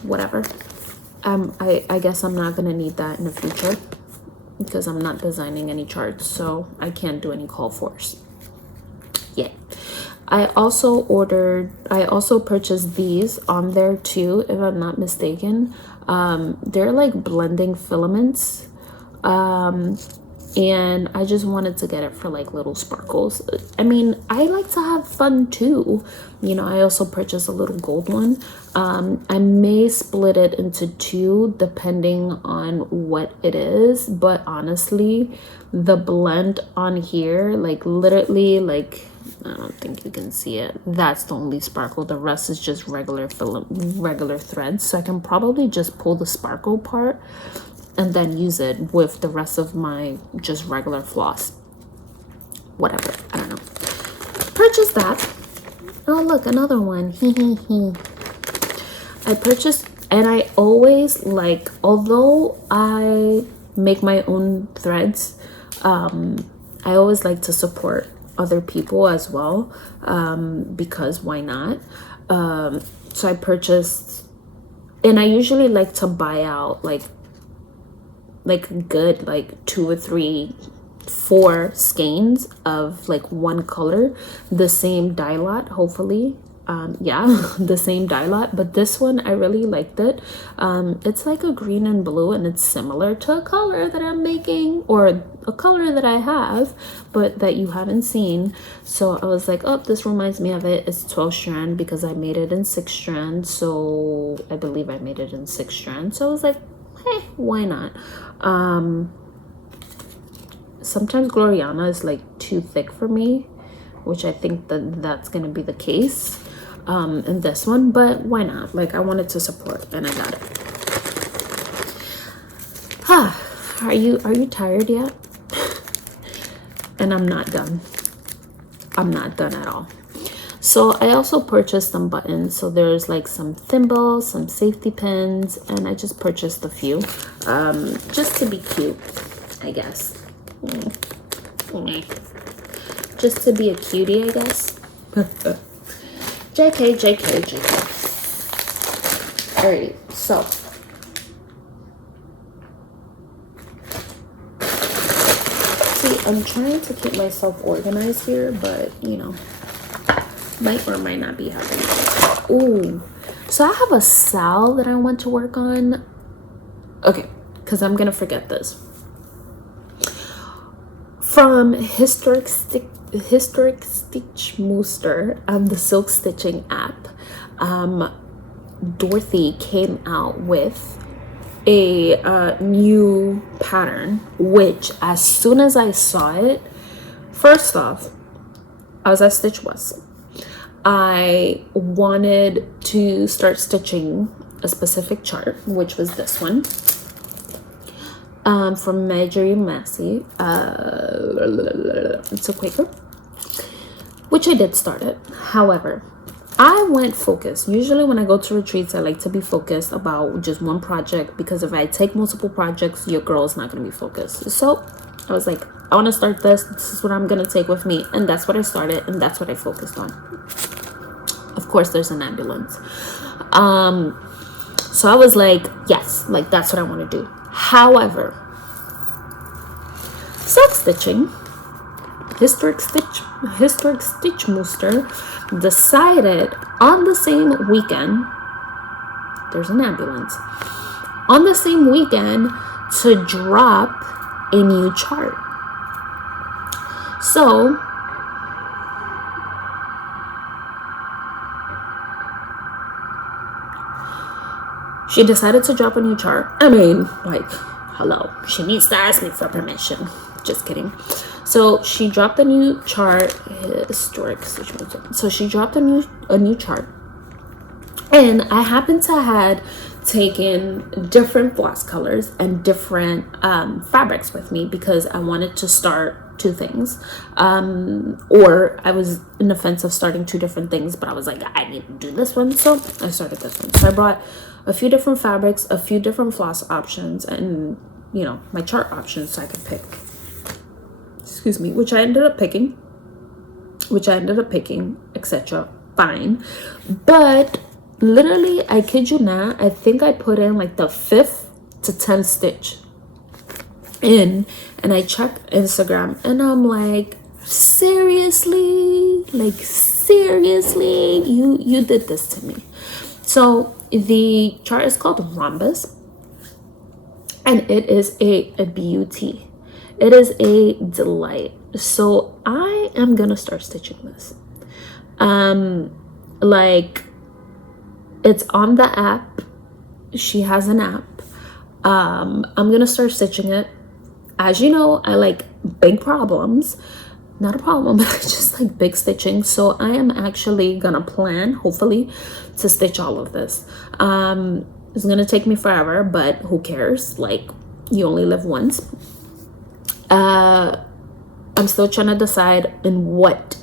Whatever. I guess I'm not gonna need that in the future because I'm not designing any charts, so I can't do any call fors. Yeah. I also purchased these on there too, if I'm not mistaken. They're like blending filaments. And I just wanted to get it for like little sparkles. I mean, I like to have fun too. You know, I also purchased a little gold one. I may split it into two depending on what it is, but honestly, the blend on here, like literally, like I don't think you can see it. That's the only sparkle. The rest is just regular threads. So I can probably just pull the sparkle part and then use it with the rest of my just regular floss. Whatever, I don't know. Purchased that. Oh, look, another one. I purchased, and I always like, although I make my own threads, I always like to support other people as well, because why not? So I purchased, and I usually like to buy out like good like 2 or 3, 4 skeins of like one color, the same dye lot, hopefully. Yeah, the same dye lot, but this one I really liked it. It's like a green and blue, and it's similar to a color that I'm making, or a color that I have but that you haven't seen. So I was like, oh, this reminds me of it. It's 12 strand because I made it in 6 strands, so I believe I made it in 6 strands. So I was like, why not? Sometimes Gloriana is like too thick for me, which I think that's gonna be the case in this one, but why not? Like, I wanted to support, and I got it. Are you tired yet? And I'm not done. I'm not done at all. So I also purchased some buttons. So there's like some thimbles, some safety pins, and I just purchased a few just to be cute, I guess. Just to be a cutie, I guess. JK. Alright, so see, I'm trying to keep myself organized here, but you know, might or might not be happening. Ooh, so I have a SAL that I want to work on. Okay, because I'm gonna forget this. From Historic Stitch Mooster, the silk stitching app, Dorothy came out with a new pattern, which as soon as I saw it, first off, I was at Stitch West. I wanted to start stitching a specific chart, which was this one, from Marjorie Massey. It's a Quaker, which I did start it. However, I went focused. Usually when I go to retreats, I like to be focused about just one project, because if I take multiple projects, your girl is not going to be focused. So I was like, I want to start this. This is what I'm going to take with me. And that's what I started, and that's what I focused on. Of course, there's an ambulance. So I was like, yes, like that's what I want to do. However, silk stitching, historic stitch mooster decided on the same weekend, there's an ambulance, on the same weekend to drop a new chart. So she decided to drop a new chart. I mean, like, hello, she needs to ask me for permission. Just kidding. So she dropped a new chart, historic stitch mooster. So she dropped a new chart, and I happened to had taken different floss colors and different fabrics with me because I wanted to start two things, or I was in the fence of starting two different things, but I was like, I need to do this one, so I started this one. So I brought a few different fabrics, a few different floss options, and you know, my chart options so I could pick, excuse me, which I ended up picking, etc. Fine. But literally, I kid you not, I think I put in like the 5th to 10th stitch in, and I checked Instagram and I'm like, seriously, you did this to me. So the chart is called Rhombus, and it is a beauty. It is a delight. So I am gonna start stitching this. Like, it's on the app. She has an app. I'm gonna start stitching it. As you know, I like big problems. Not a problem, I just like big stitching. So I am actually gonna plan, hopefully, to stitch all of this. It's gonna take me forever, but who cares? Like, you only live once. I'm still trying to decide in what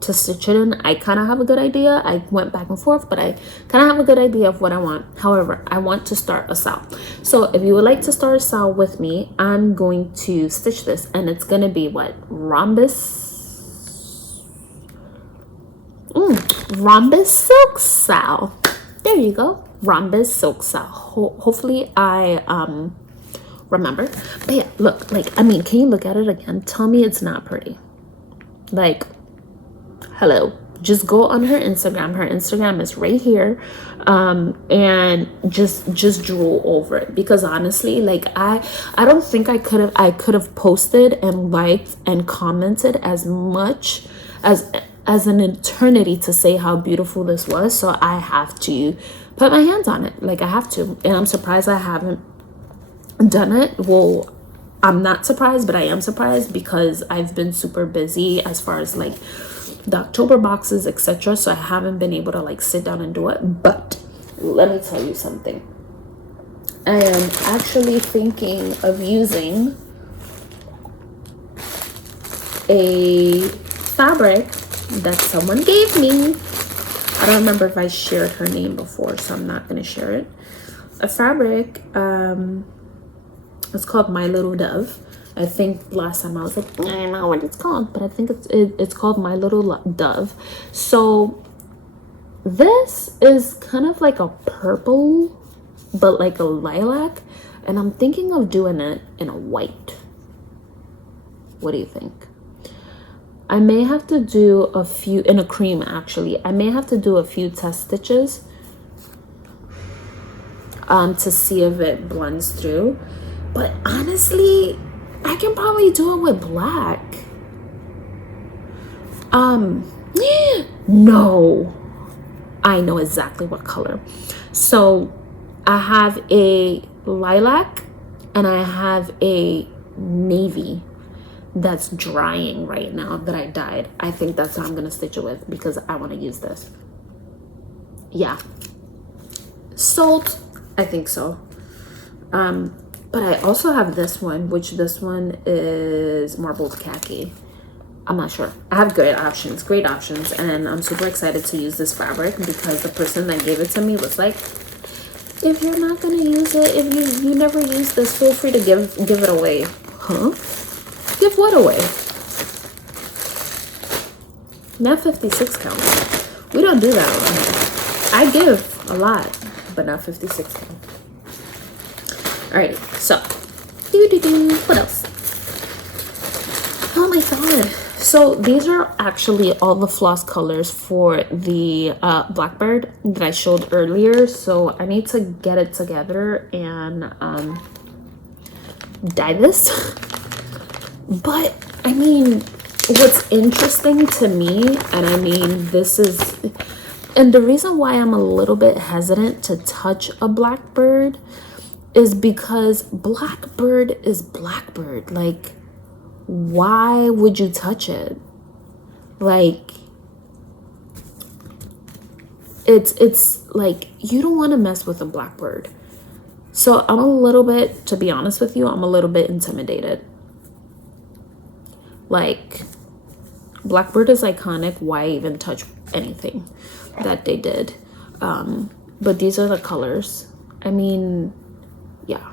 to stitch it in. I kind of have a good idea. I went back and forth, but I kind of have a good idea of what I want. However, I want to start a SAL. So if you would like to start a SAL with me, I'm going to stitch this, and it's going to be what? Rhombus silk SAL. There you go. Rhombus silk SAL. Hopefully I remember. But yeah, look, like, I mean, can you look at it again? Tell me it's not pretty. Like, hello, just go on her Instagram. Her Instagram is right here, and just drool over it, because honestly, like, I don't think I could have posted and liked and commented as much as an eternity to say how beautiful this was. So I have to put my hands on it. Like, I have to, and I'm surprised I haven't done it. Well, I'm not surprised, but I am surprised because I've been super busy as far as like the October boxes, etc. So I haven't been able to like sit down and do it. But let me tell you something. I am actually thinking of using a fabric that someone gave me. I don't remember if I shared her name before, so I'm not going to share it. A fabric, it's called My Little Dove. I think last time I was like, I don't know what it's called, but I think it's called My Little Dove. So this is kind of like a purple, but like a lilac, and I'm thinking of doing it in a white. What do you think? I may have to do a few, in a cream actually. I may have to do a few test stitches to see if it blends through. But honestly, I can probably do it with black. No, I know exactly what color. So I have a lilac and I have a navy that's drying right now that I dyed. I think that's what I'm gonna stitch it with because I want to use this. Yeah, sold. I think so. But I also have this one, which this one is marbled khaki. I'm not sure. I have great options, and I'm super excited to use this fabric because the person that gave it to me was like, if you're not gonna use it, if you never use this, feel free to give it away. Huh? Give what away? Not 56 count. We don't do that around here. I give a lot, but not 56K. Alrighty, so what else? Oh my god. So these are actually all the floss colors for the Blackbird that I showed earlier. So I need to get it together and dye this. But I mean, what's interesting to me, and I mean, this is, and the reason why I'm a little bit hesitant to touch a Blackbird is because Blackbird is Blackbird. Like, why would you touch it? Like, it's like, you don't want to mess with a Blackbird. So I'm a little bit, to be honest with you, I'm a little bit intimidated. Like, Blackbird is iconic. Why even touch anything that they did? But these are the colors. I mean, yeah.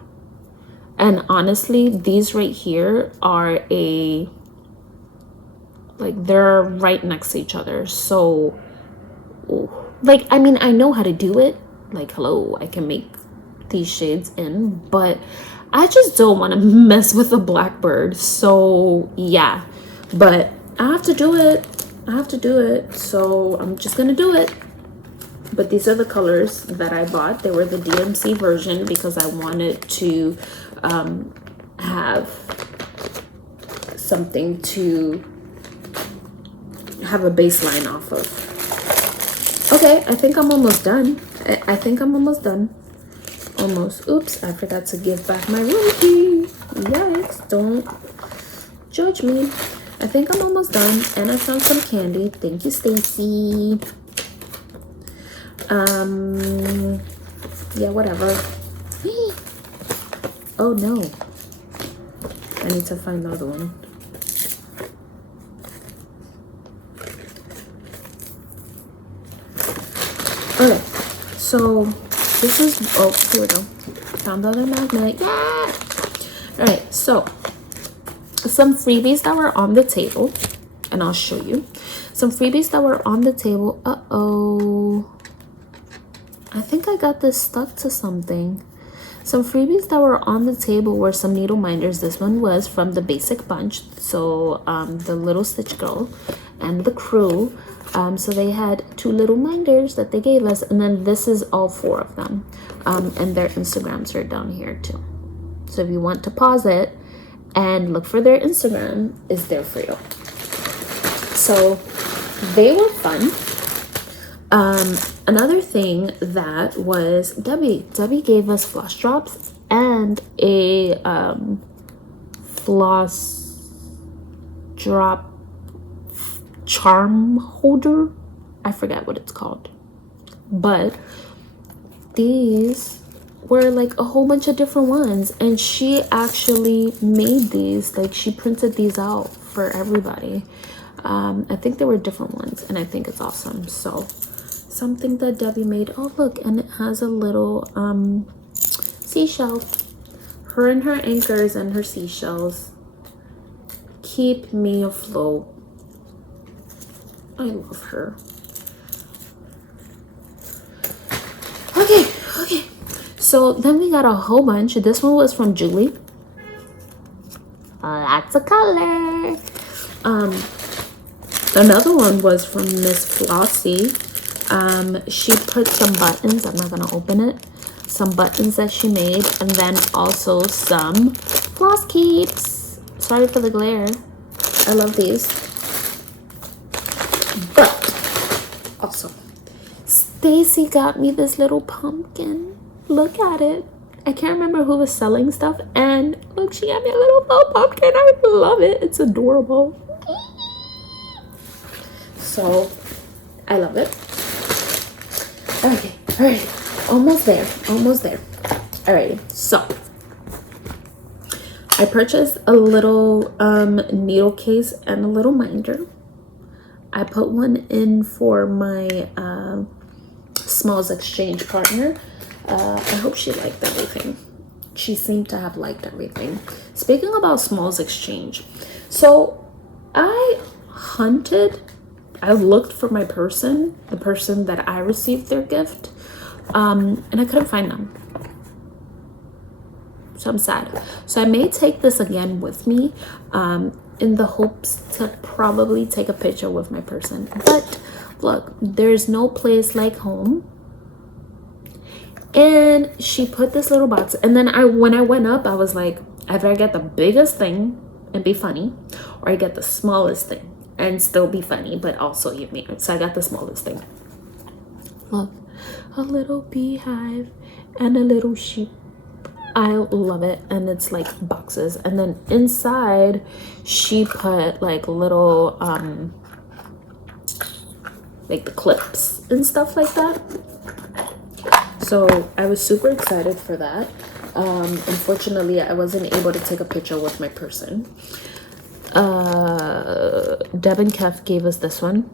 And honestly, these right here are they're right next to each other. So, like, I mean, I know how to do it. Like, hello, I can make these shades in, but I just don't want to mess with a Blackbird. So, yeah. But I have to do it. So, I'm just going to do it. But these are the colors that I bought. They were the DMC version because I wanted to have something to have a baseline off of. Okay, I think I'm almost done. I think I'm almost done. Almost. Oops, I forgot to give back my rupee. Yikes, don't judge me. I think I'm almost done. And I found some candy. Thank you, Stacie. Yeah, whatever. Oh no. I need to find the other one. Okay, so this is, oh, here we go. Found the other magnet. Yeah! Alright, so some freebies that were on the table, and I'll show you. Some freebies that were on the table. Uh-oh. I think I got this stuck to something. Some freebies that were on the table were some needle minders. This one was from the Basic Bunch. So the Little Stitch Girl and the crew. So they had 2 little minders that they gave us. And then this is all 4 of them. And their Instagrams are down here too. So if you want to pause it and look for their Instagram, is there for you. So they were fun. Another thing that was Debbie gave us floss drops and a floss drop charm holder. I forget what it's called, but these were like a whole bunch of different ones, and she actually made these, like she printed these out for everybody. I think there were different ones, and I think it's awesome. So something that Debbie made. Oh look, and it has a little seashell. Her and her anchors and her seashells keep me afloat. I love her. Okay, so then we got a whole bunch. This one was from Julie. Lots of color. Another one was from Miss Flossie. She put some buttons, I'm not gonna open it, some buttons that she made, and then also some floss keeps. Sorry for the glare. I love these. But also, Stacie got me this little pumpkin. Look at it. I can't remember who was selling stuff, and look, she got me a little faux pumpkin. I love it. It's adorable. So I love it. Okay, all right, almost there. All right, so I purchased a little needle case and a little minder. I put one in for my Smalls Exchange partner. I hope she liked everything. She seemed to have liked everything. Speaking about Smalls Exchange, so I hunted I looked for my person, the person that I received their gift, and I couldn't find them. So I'm sad. So I may take this again with me, in the hopes to probably take a picture with my person. But look, there's no place like home. And she put this little box, and then when I went up, I was like, either I get the biggest thing and be funny, or I get the smallest thing and still be funny, but also unique. So I got the smallest thing. Look, a little beehive and a little sheep. I love it. And it's like boxes, and then inside she put like little like the clips and stuff like that. So I was super excited for that. Unfortunately, I wasn't able to take a picture with my person. Deb and Kev gave us this one,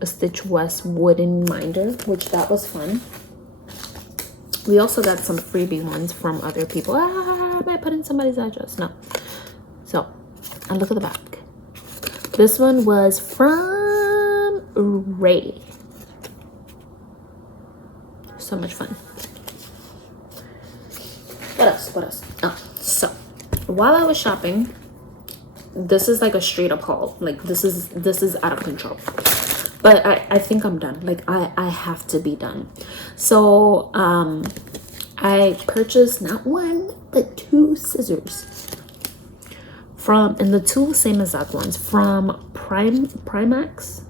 a Stitch West wooden minder, which that was fun. We also got some freebie ones from other people. Am I putting somebody's address? No. So, and look at the back. This one was from Ray. So much fun. What else? Oh, so while I was shopping, this is like a straight up haul. Like this is out of control. But I think I'm done. Like I have to be done. So I purchased not one but 2 scissors and the 2 same exact ones from Premax.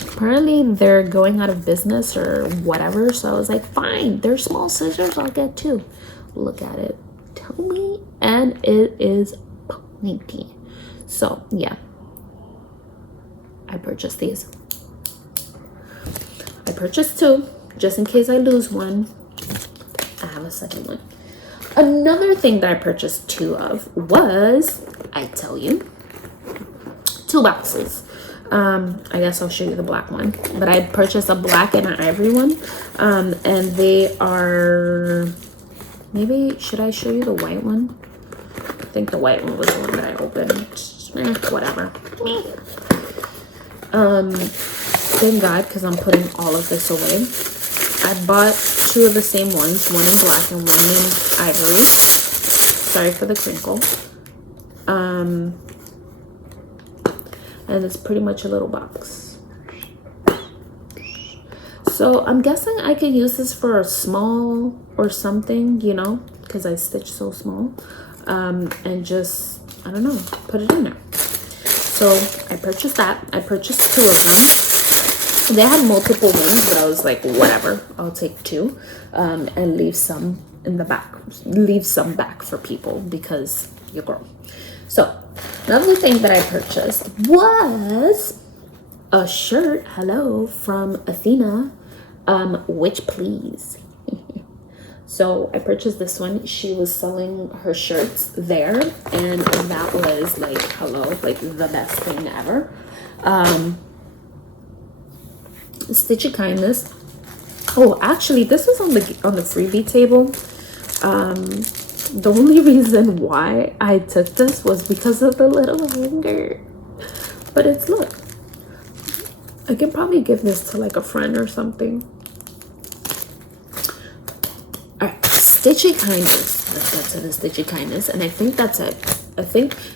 Apparently they're going out of business or whatever, so I was like, fine, they're small scissors, I'll get 2. Look at it, tell me. And it is pointy. So yeah, I purchased these. I purchased 2 just in case I lose one. I have a second one. Another thing that I purchased 2 of was, I tell you, 2 boxes. I guess I'll show you the black one, but I purchased a black and an ivory one, and they are, maybe should I show you the white one? I think the white one was the one that I opened. Whatever. Thank God, because I'm putting all of this away. I bought 2 of the same ones, one in black and one in ivory. Sorry for the crinkle. And it's pretty much a little box. So I'm guessing I could use this for a small or something, you know, because I stitch so small. And just, I don't know, put it in there. So I purchased that. I purchased 2 of them. They had multiple ones, but I was like, whatever, I'll take 2 and leave some in the back. Leave some back for people because you're girl. So another thing that I purchased was a shirt, hello, from Athena, which please. So I purchased this one. She was selling her shirts there, and that was like, hello, like the best thing ever. Stitch of Kindness. Oh, actually, this was on the freebie table. The only reason why I took this was because of the little hanger. But it's, look, I can probably give this to like a friend or something. Alright, Stitchy Kindness. Let's get to the Stitchy Kindness. And I think that's it.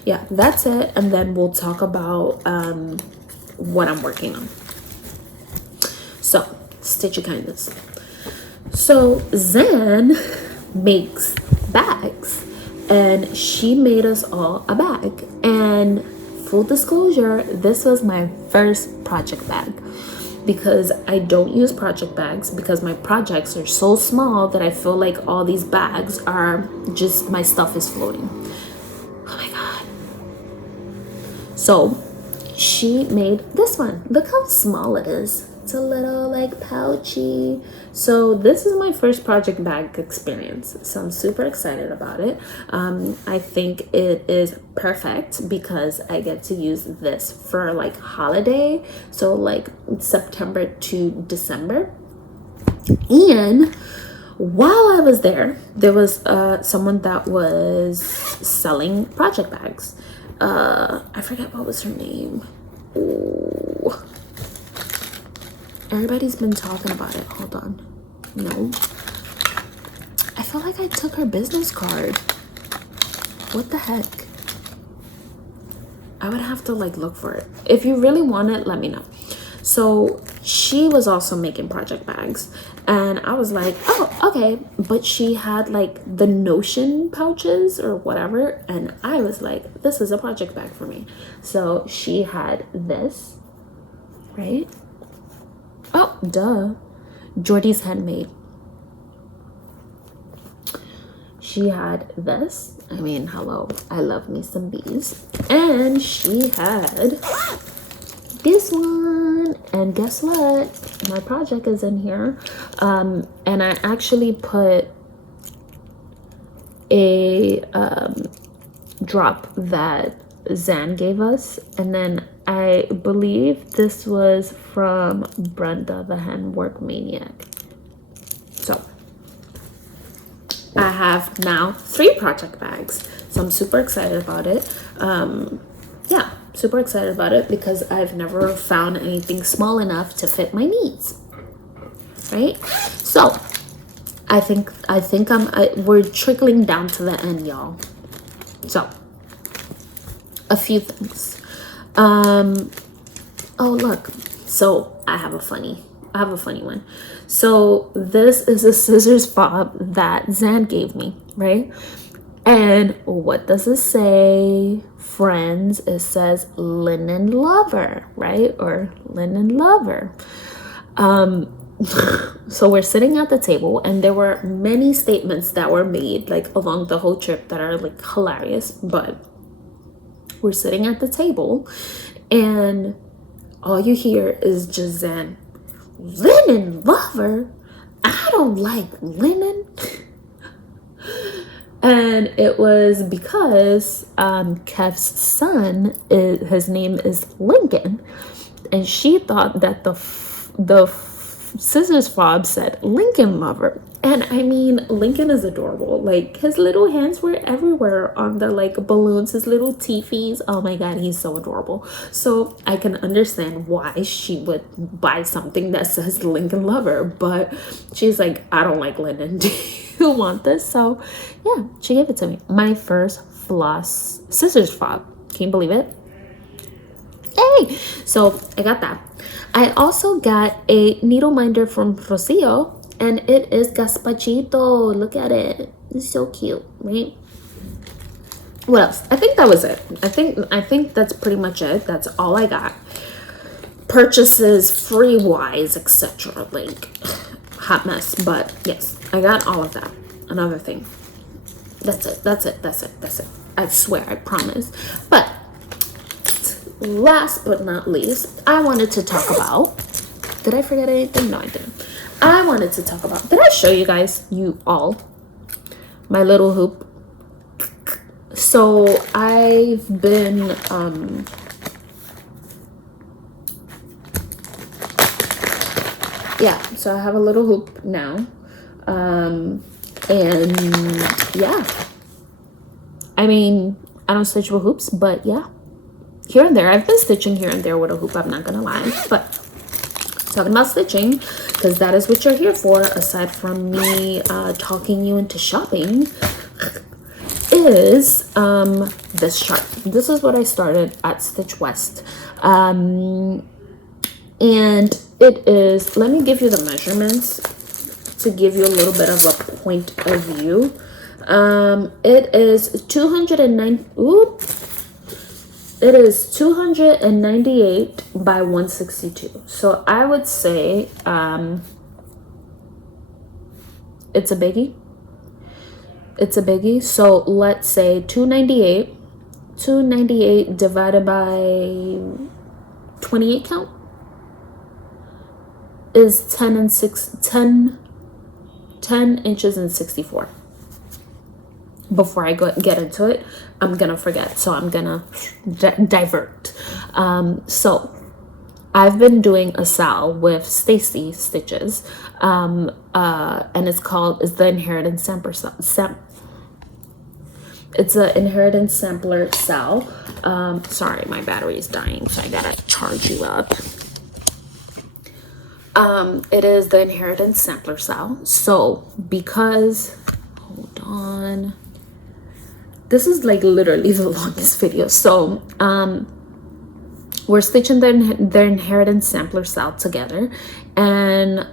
Yeah, that's it. And then we'll talk about what I'm working on. So, Stitchy Kindness. So, Zan makes bags, and she made us all a bag. And full disclosure, this was my first project bag, because I don't use project bags because my projects are so small that I feel like all these bags are just, my stuff is floating. Oh my god. So she made this one. Look how small it is. It's a little like pouchy. So this is my first project bag experience, so I'm super excited about it. I think it is perfect because I get to use this for like holiday, so like September to December. And while I was there was someone that was selling project bags. I forget what was her name. Ooh. Everybody's been talking about it. Hold on. No. I feel like I took her business card. What the heck? I would have to like look for it. If you really want it, let me know. So she was also making project bags, and I was like, oh, okay. But she had like the Notion pouches or whatever, and I was like, this is a project bag for me. So she had this, right? Oh, duh. Jordy's Handmade. She had this. I mean, hello. I love me some bees. And she had this one. And guess what? My project is in here. And I actually put a drop that Zan gave us. And then I believe this was from Brenda, the Handwork Maniac. So I have now 3 project bags. So I'm super excited about it. Yeah, super excited about it because I've never found anything small enough to fit my needs. Right? So I think we're trickling down to the end, y'all. So a few things. Oh look. So I have a funny one. So this is a scissors fob that Zan gave me, right? And what does it say? Friends, it says linen lover, right? Or linen lover. So we're sitting at the table, and there were many statements that were made like along the whole trip that are like hilarious, but we're sitting at the table and all you hear is just Zan, linen lover? I don't like linen. And it was because Kev's son, his name is Lincoln, and she thought that the scissors fob said Lincoln lover. And I mean, Lincoln is adorable. Like, his little hands were everywhere on the like balloons, his little teefies. Oh my god, he's so adorable. So I can understand why she would buy something that says Lincoln lover, but she's like, I don't like linen. Do you want this? So yeah, she gave it to me. My first floss scissors fob. Can you believe it? Hey, so I got that. I also got a needle minder from Rocio, and it is Gaspachito. Look at it. It's so cute, right? What else? I think that was it. I think that's pretty much it. That's all I got. Purchases, free wise, etc. Like, hot mess. But yes, I got all of that. Another thing. That's it. I swear, I promise. But last but not least, I wanted to talk about, did I forget anything? No, I didn't. I wanted to talk about, did I show you guys, you all, my little hoop? So I've been, yeah, so I have a little hoop now. And yeah, I mean, I don't stitch with hoops, but yeah, here and there. I've been stitching here and there with a hoop, I'm not gonna lie. But talking about stitching, because that is what you're here for, aside from me talking you into shopping, is this chart. This is what I started at Stitch West. And it is, let me give you the measurements to give you a little bit of a point of view. It is 209, it is 298 by 162. So I would say it's a biggie. It's a biggie. So let's say 298 divided by 28 count is 10 inches and 64. Before I get into it, I'm gonna forget, so I'm gonna divert. So I've been doing a SAL with Stacie stitches, and it's the Inheritance It's an inheritance sampler SAL. Sorry, my battery is dying, so I gotta charge you up. It is the inheritance sampler SAL. So because, hold on, this is like literally the longest video. So we're stitching the inheritance sampler SAL together, and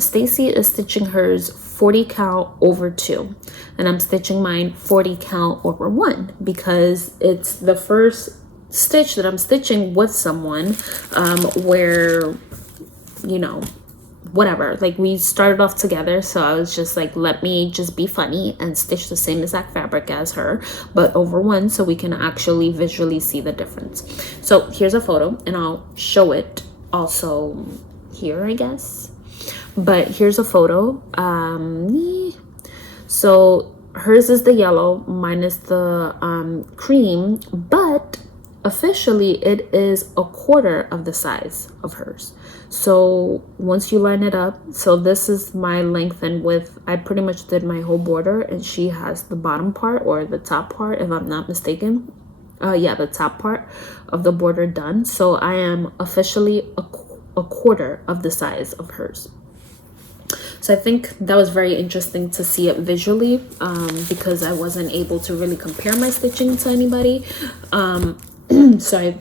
Stacie is stitching hers 40 count over 2, and I'm stitching mine 40 count over 1 because it's the first stitch that I'm stitching with someone where, you know, whatever, like we started off together, so I was just like, let me just be funny and stitch the same exact fabric as her, but over 1, so we can actually visually see the difference. So here's a photo, and I'll show it also here, I guess, but here's a photo. So hers is the yellow, mine is the cream, but officially it is a quarter of the size of hers. So once you line it up, so this is my length and width. I pretty much did my whole border, and she has the bottom part, or the top part if I'm not mistaken. Yeah, the top part of the border done. So I am officially a quarter of the size of hers. So I think that was very interesting to see it visually, because I wasn't able to really compare my stitching to anybody. So I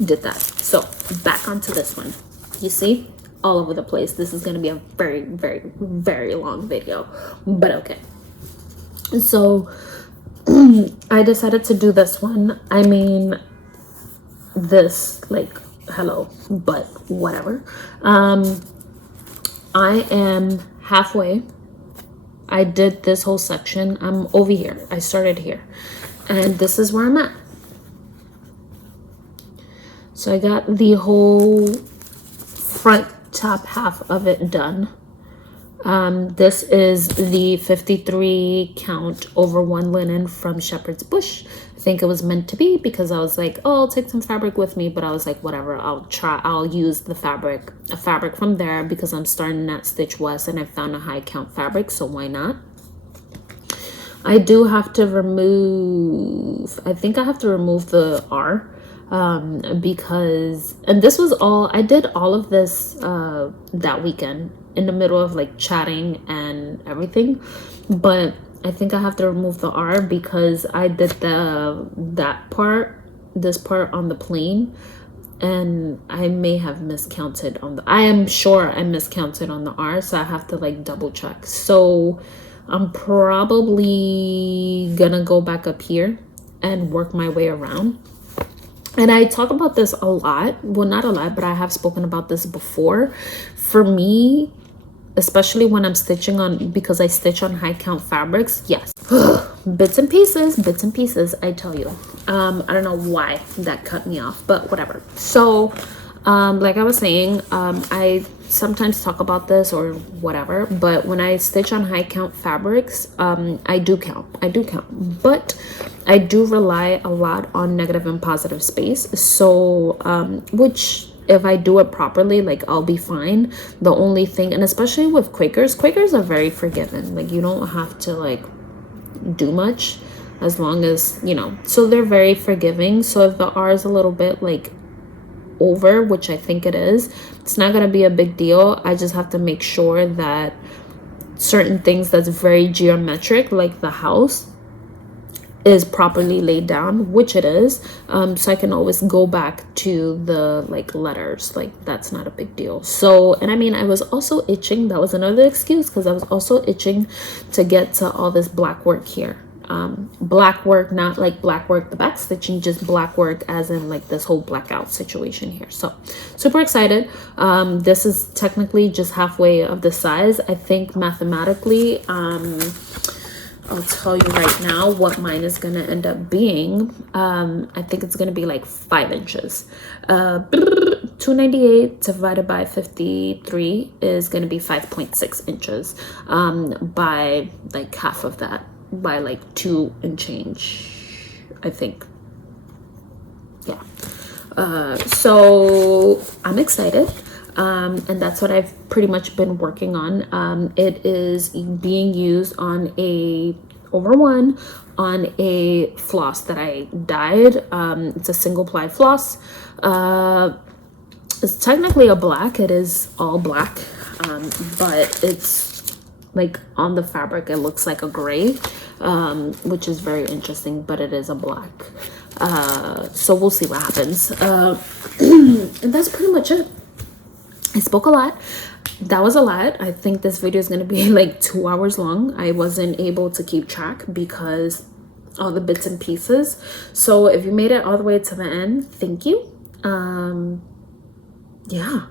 did that. So back onto this one. You see, all over the place. This is going to be a very, very, very long video, but okay. So I decided to do this one. I mean, this, like, hello, but whatever. I am halfway. I did this whole section. I'm over here. I started here, and this is where I'm at. So I got the whole front top half of it done. This is the 53 count over 1 linen from Shepherd's Bush. I think it was meant to be, because I was like, oh, I'll take some fabric with me, but I was like, whatever, I'll use a fabric from there, because I'm starting at Stitch West and I found a high count fabric, so why not? I do have to remove, I think I have to remove the R, because, and this was all, I did all of this that weekend in the middle of like chatting and everything, but I think I have to remove the R because I did this part on the plane, and I may have miscounted on the, I am sure I miscounted on the R, so I have to like double check. So I'm probably gonna go back up here and work my way around. And I talk about this a lot. Well, not a lot, but I have spoken about this before. For me, especially when I'm stitching on, because I stitch on high count fabrics, yes. bits and pieces, I tell you. I don't know why that cut me off, but whatever. So, like I was saying, I sometimes talk about this or whatever, but when I stitch on high count fabrics, I do count, but I do rely a lot on negative and positive space. So, which if I do it properly, like I'll be fine. The only thing, and especially with Quakers are very forgiving. Like you don't have to like do much as long as, you know, so they're very forgiving. So if the R is a little bit like over, which I think it is, it's not gonna be a big deal. I just have to make sure that certain things that's very geometric, like the house, is properly laid down, which it is, so I can always go back to the like letters. Like that's not a big deal. So, and I mean, I was also itching, that was another excuse, because I was also itching to get to all this black work here. Black work, not like black work the back stitching, just black work as in like this whole blackout situation here. So super excited. This is technically just halfway of the size. I think mathematically, I'll tell you right now what mine is gonna end up being. I think it's gonna be like 5 inches. 298 divided by 53 is gonna be 5.6 inches, by like half of that, by like 2 and change, I think. Yeah. So I'm excited. And that's what I've pretty much been working on. It is being used on a over 1 on a floss that I dyed. It's a single ply floss. It's technically a black. It is all black, but it's like on the fabric it looks like a gray, which is very interesting, but it is a black. So we'll see what happens. And that's pretty much it. I spoke a lot. That was a lot. I think this video is going to be like 2 hours long. I wasn't able to keep track because all the bits and pieces. So if you made it all the way to the end, thank you. Yeah,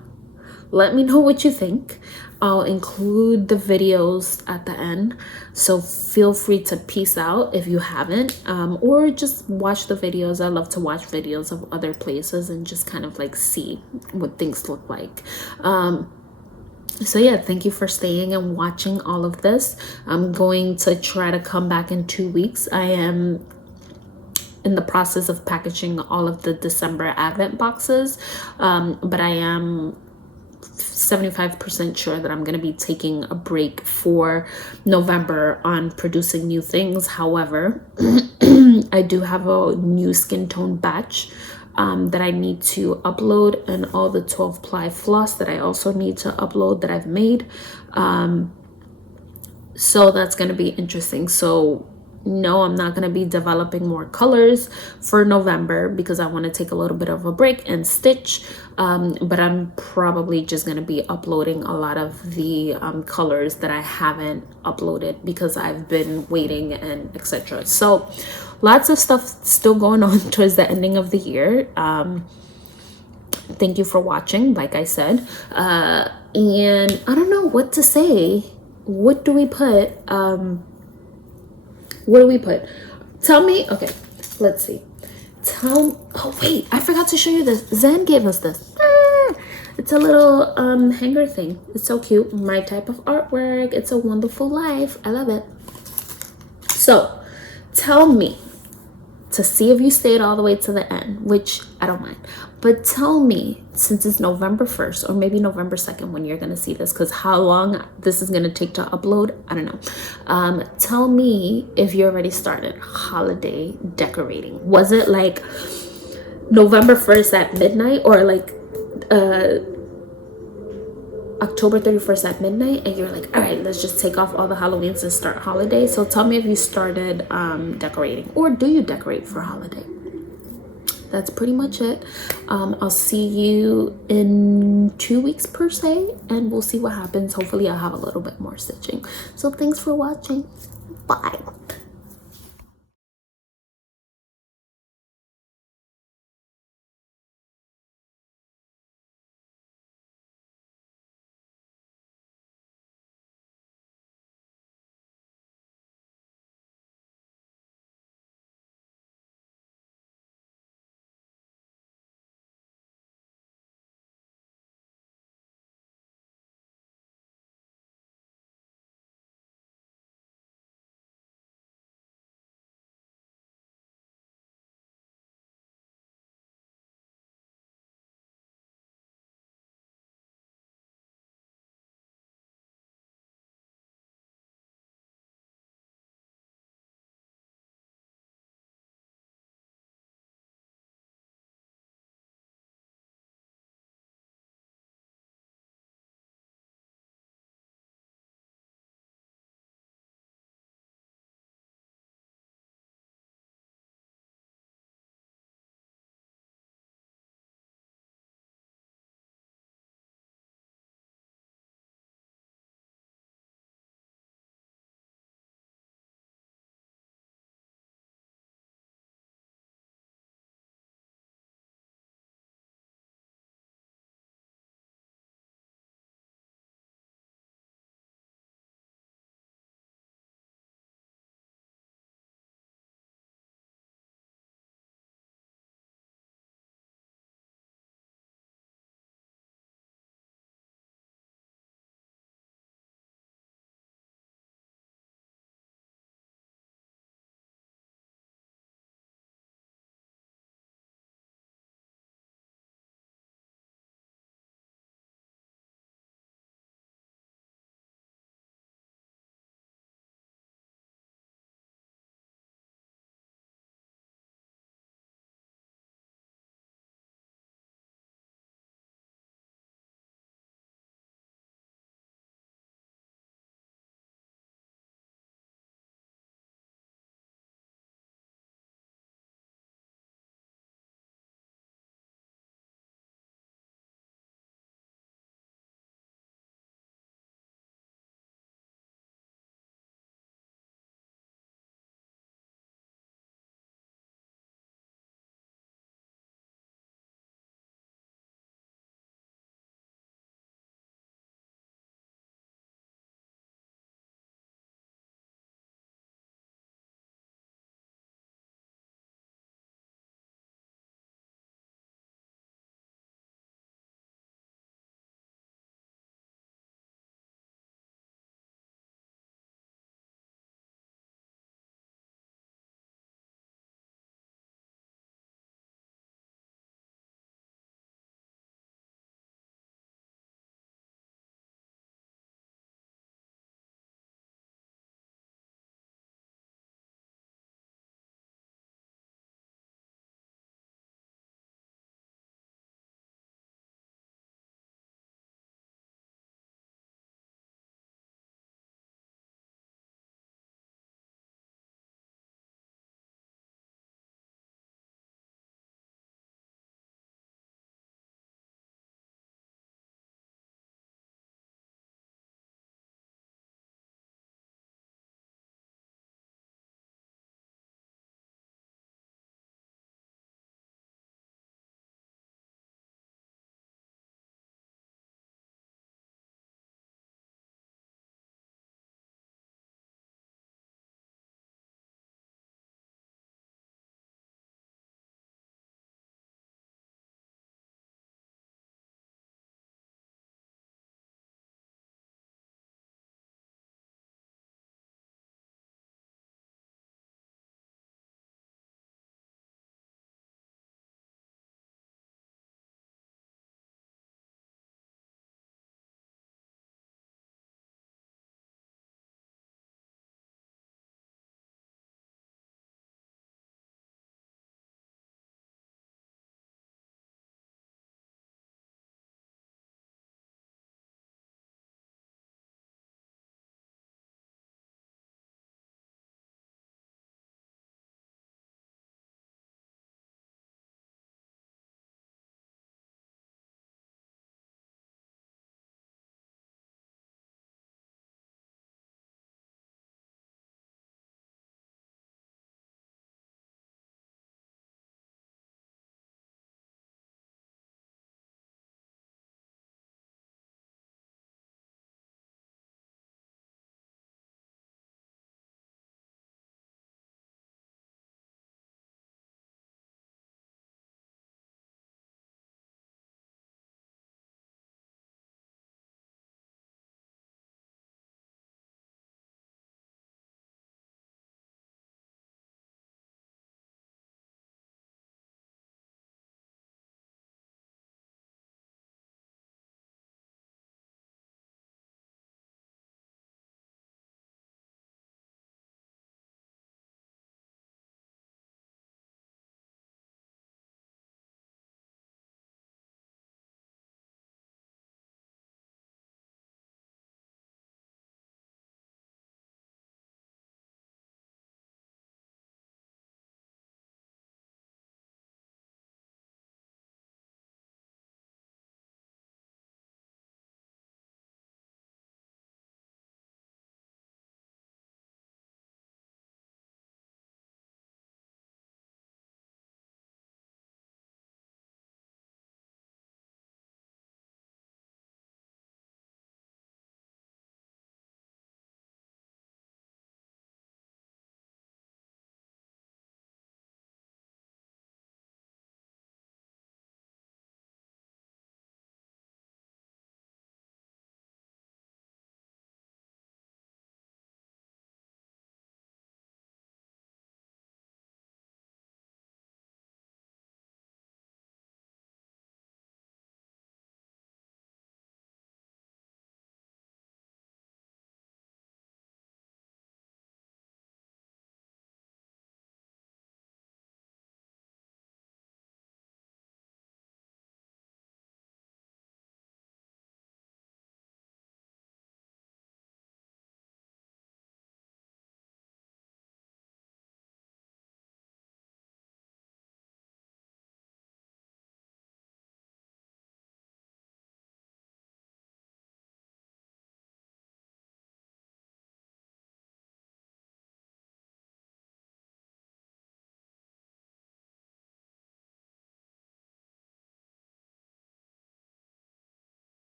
let me know what you think. I'll include the videos at the end, so feel free to peace out if you haven't, or just watch the videos. I love to watch videos of other places and just kind of like see what things look like. So yeah, thank you for staying and watching all of this. I'm going to try to come back in 2 weeks. I am in the process of packaging all of the December advent boxes, but I am 75% sure that I'm going to be taking a break for November on producing new things. However, I do have a new skin tone batch that I need to upload, and all the 12 ply floss that I also need to upload that I've made. So that's going to be interesting. So no, I'm not going to be developing more colors for November because I want to take a little bit of a break and stitch. But I'm probably just going to be uploading a lot of the colors that I haven't uploaded because I've been waiting and etc. So lots of stuff still going on towards the ending of the year. Thank you for watching, like I said. And I don't know what to say. What do we put? What do we put? Tell me. Okay, let's see. Oh wait, I forgot to show you this. Zen gave us this. It's a little hanger thing. It's so cute. My type of artwork. It's a wonderful life. I love it. So tell me, to see if you stayed all the way to the end, which I don't mind, but tell me, since it's November 1st or maybe November 2nd when you're going to see this, because how long this is going to take to upload, I don't know. Tell me if you already started holiday decorating. Was it like November 1st at midnight, or like October 31st at midnight, and you're like, all right, let's just take off all the Halloweens and start holiday? So tell me if you started decorating, or do you decorate for holiday? That's pretty much it. I'll see you in 2 weeks per se, and we'll see what happens. Hopefully I'll have a little bit more stitching. So thanks for watching. Bye.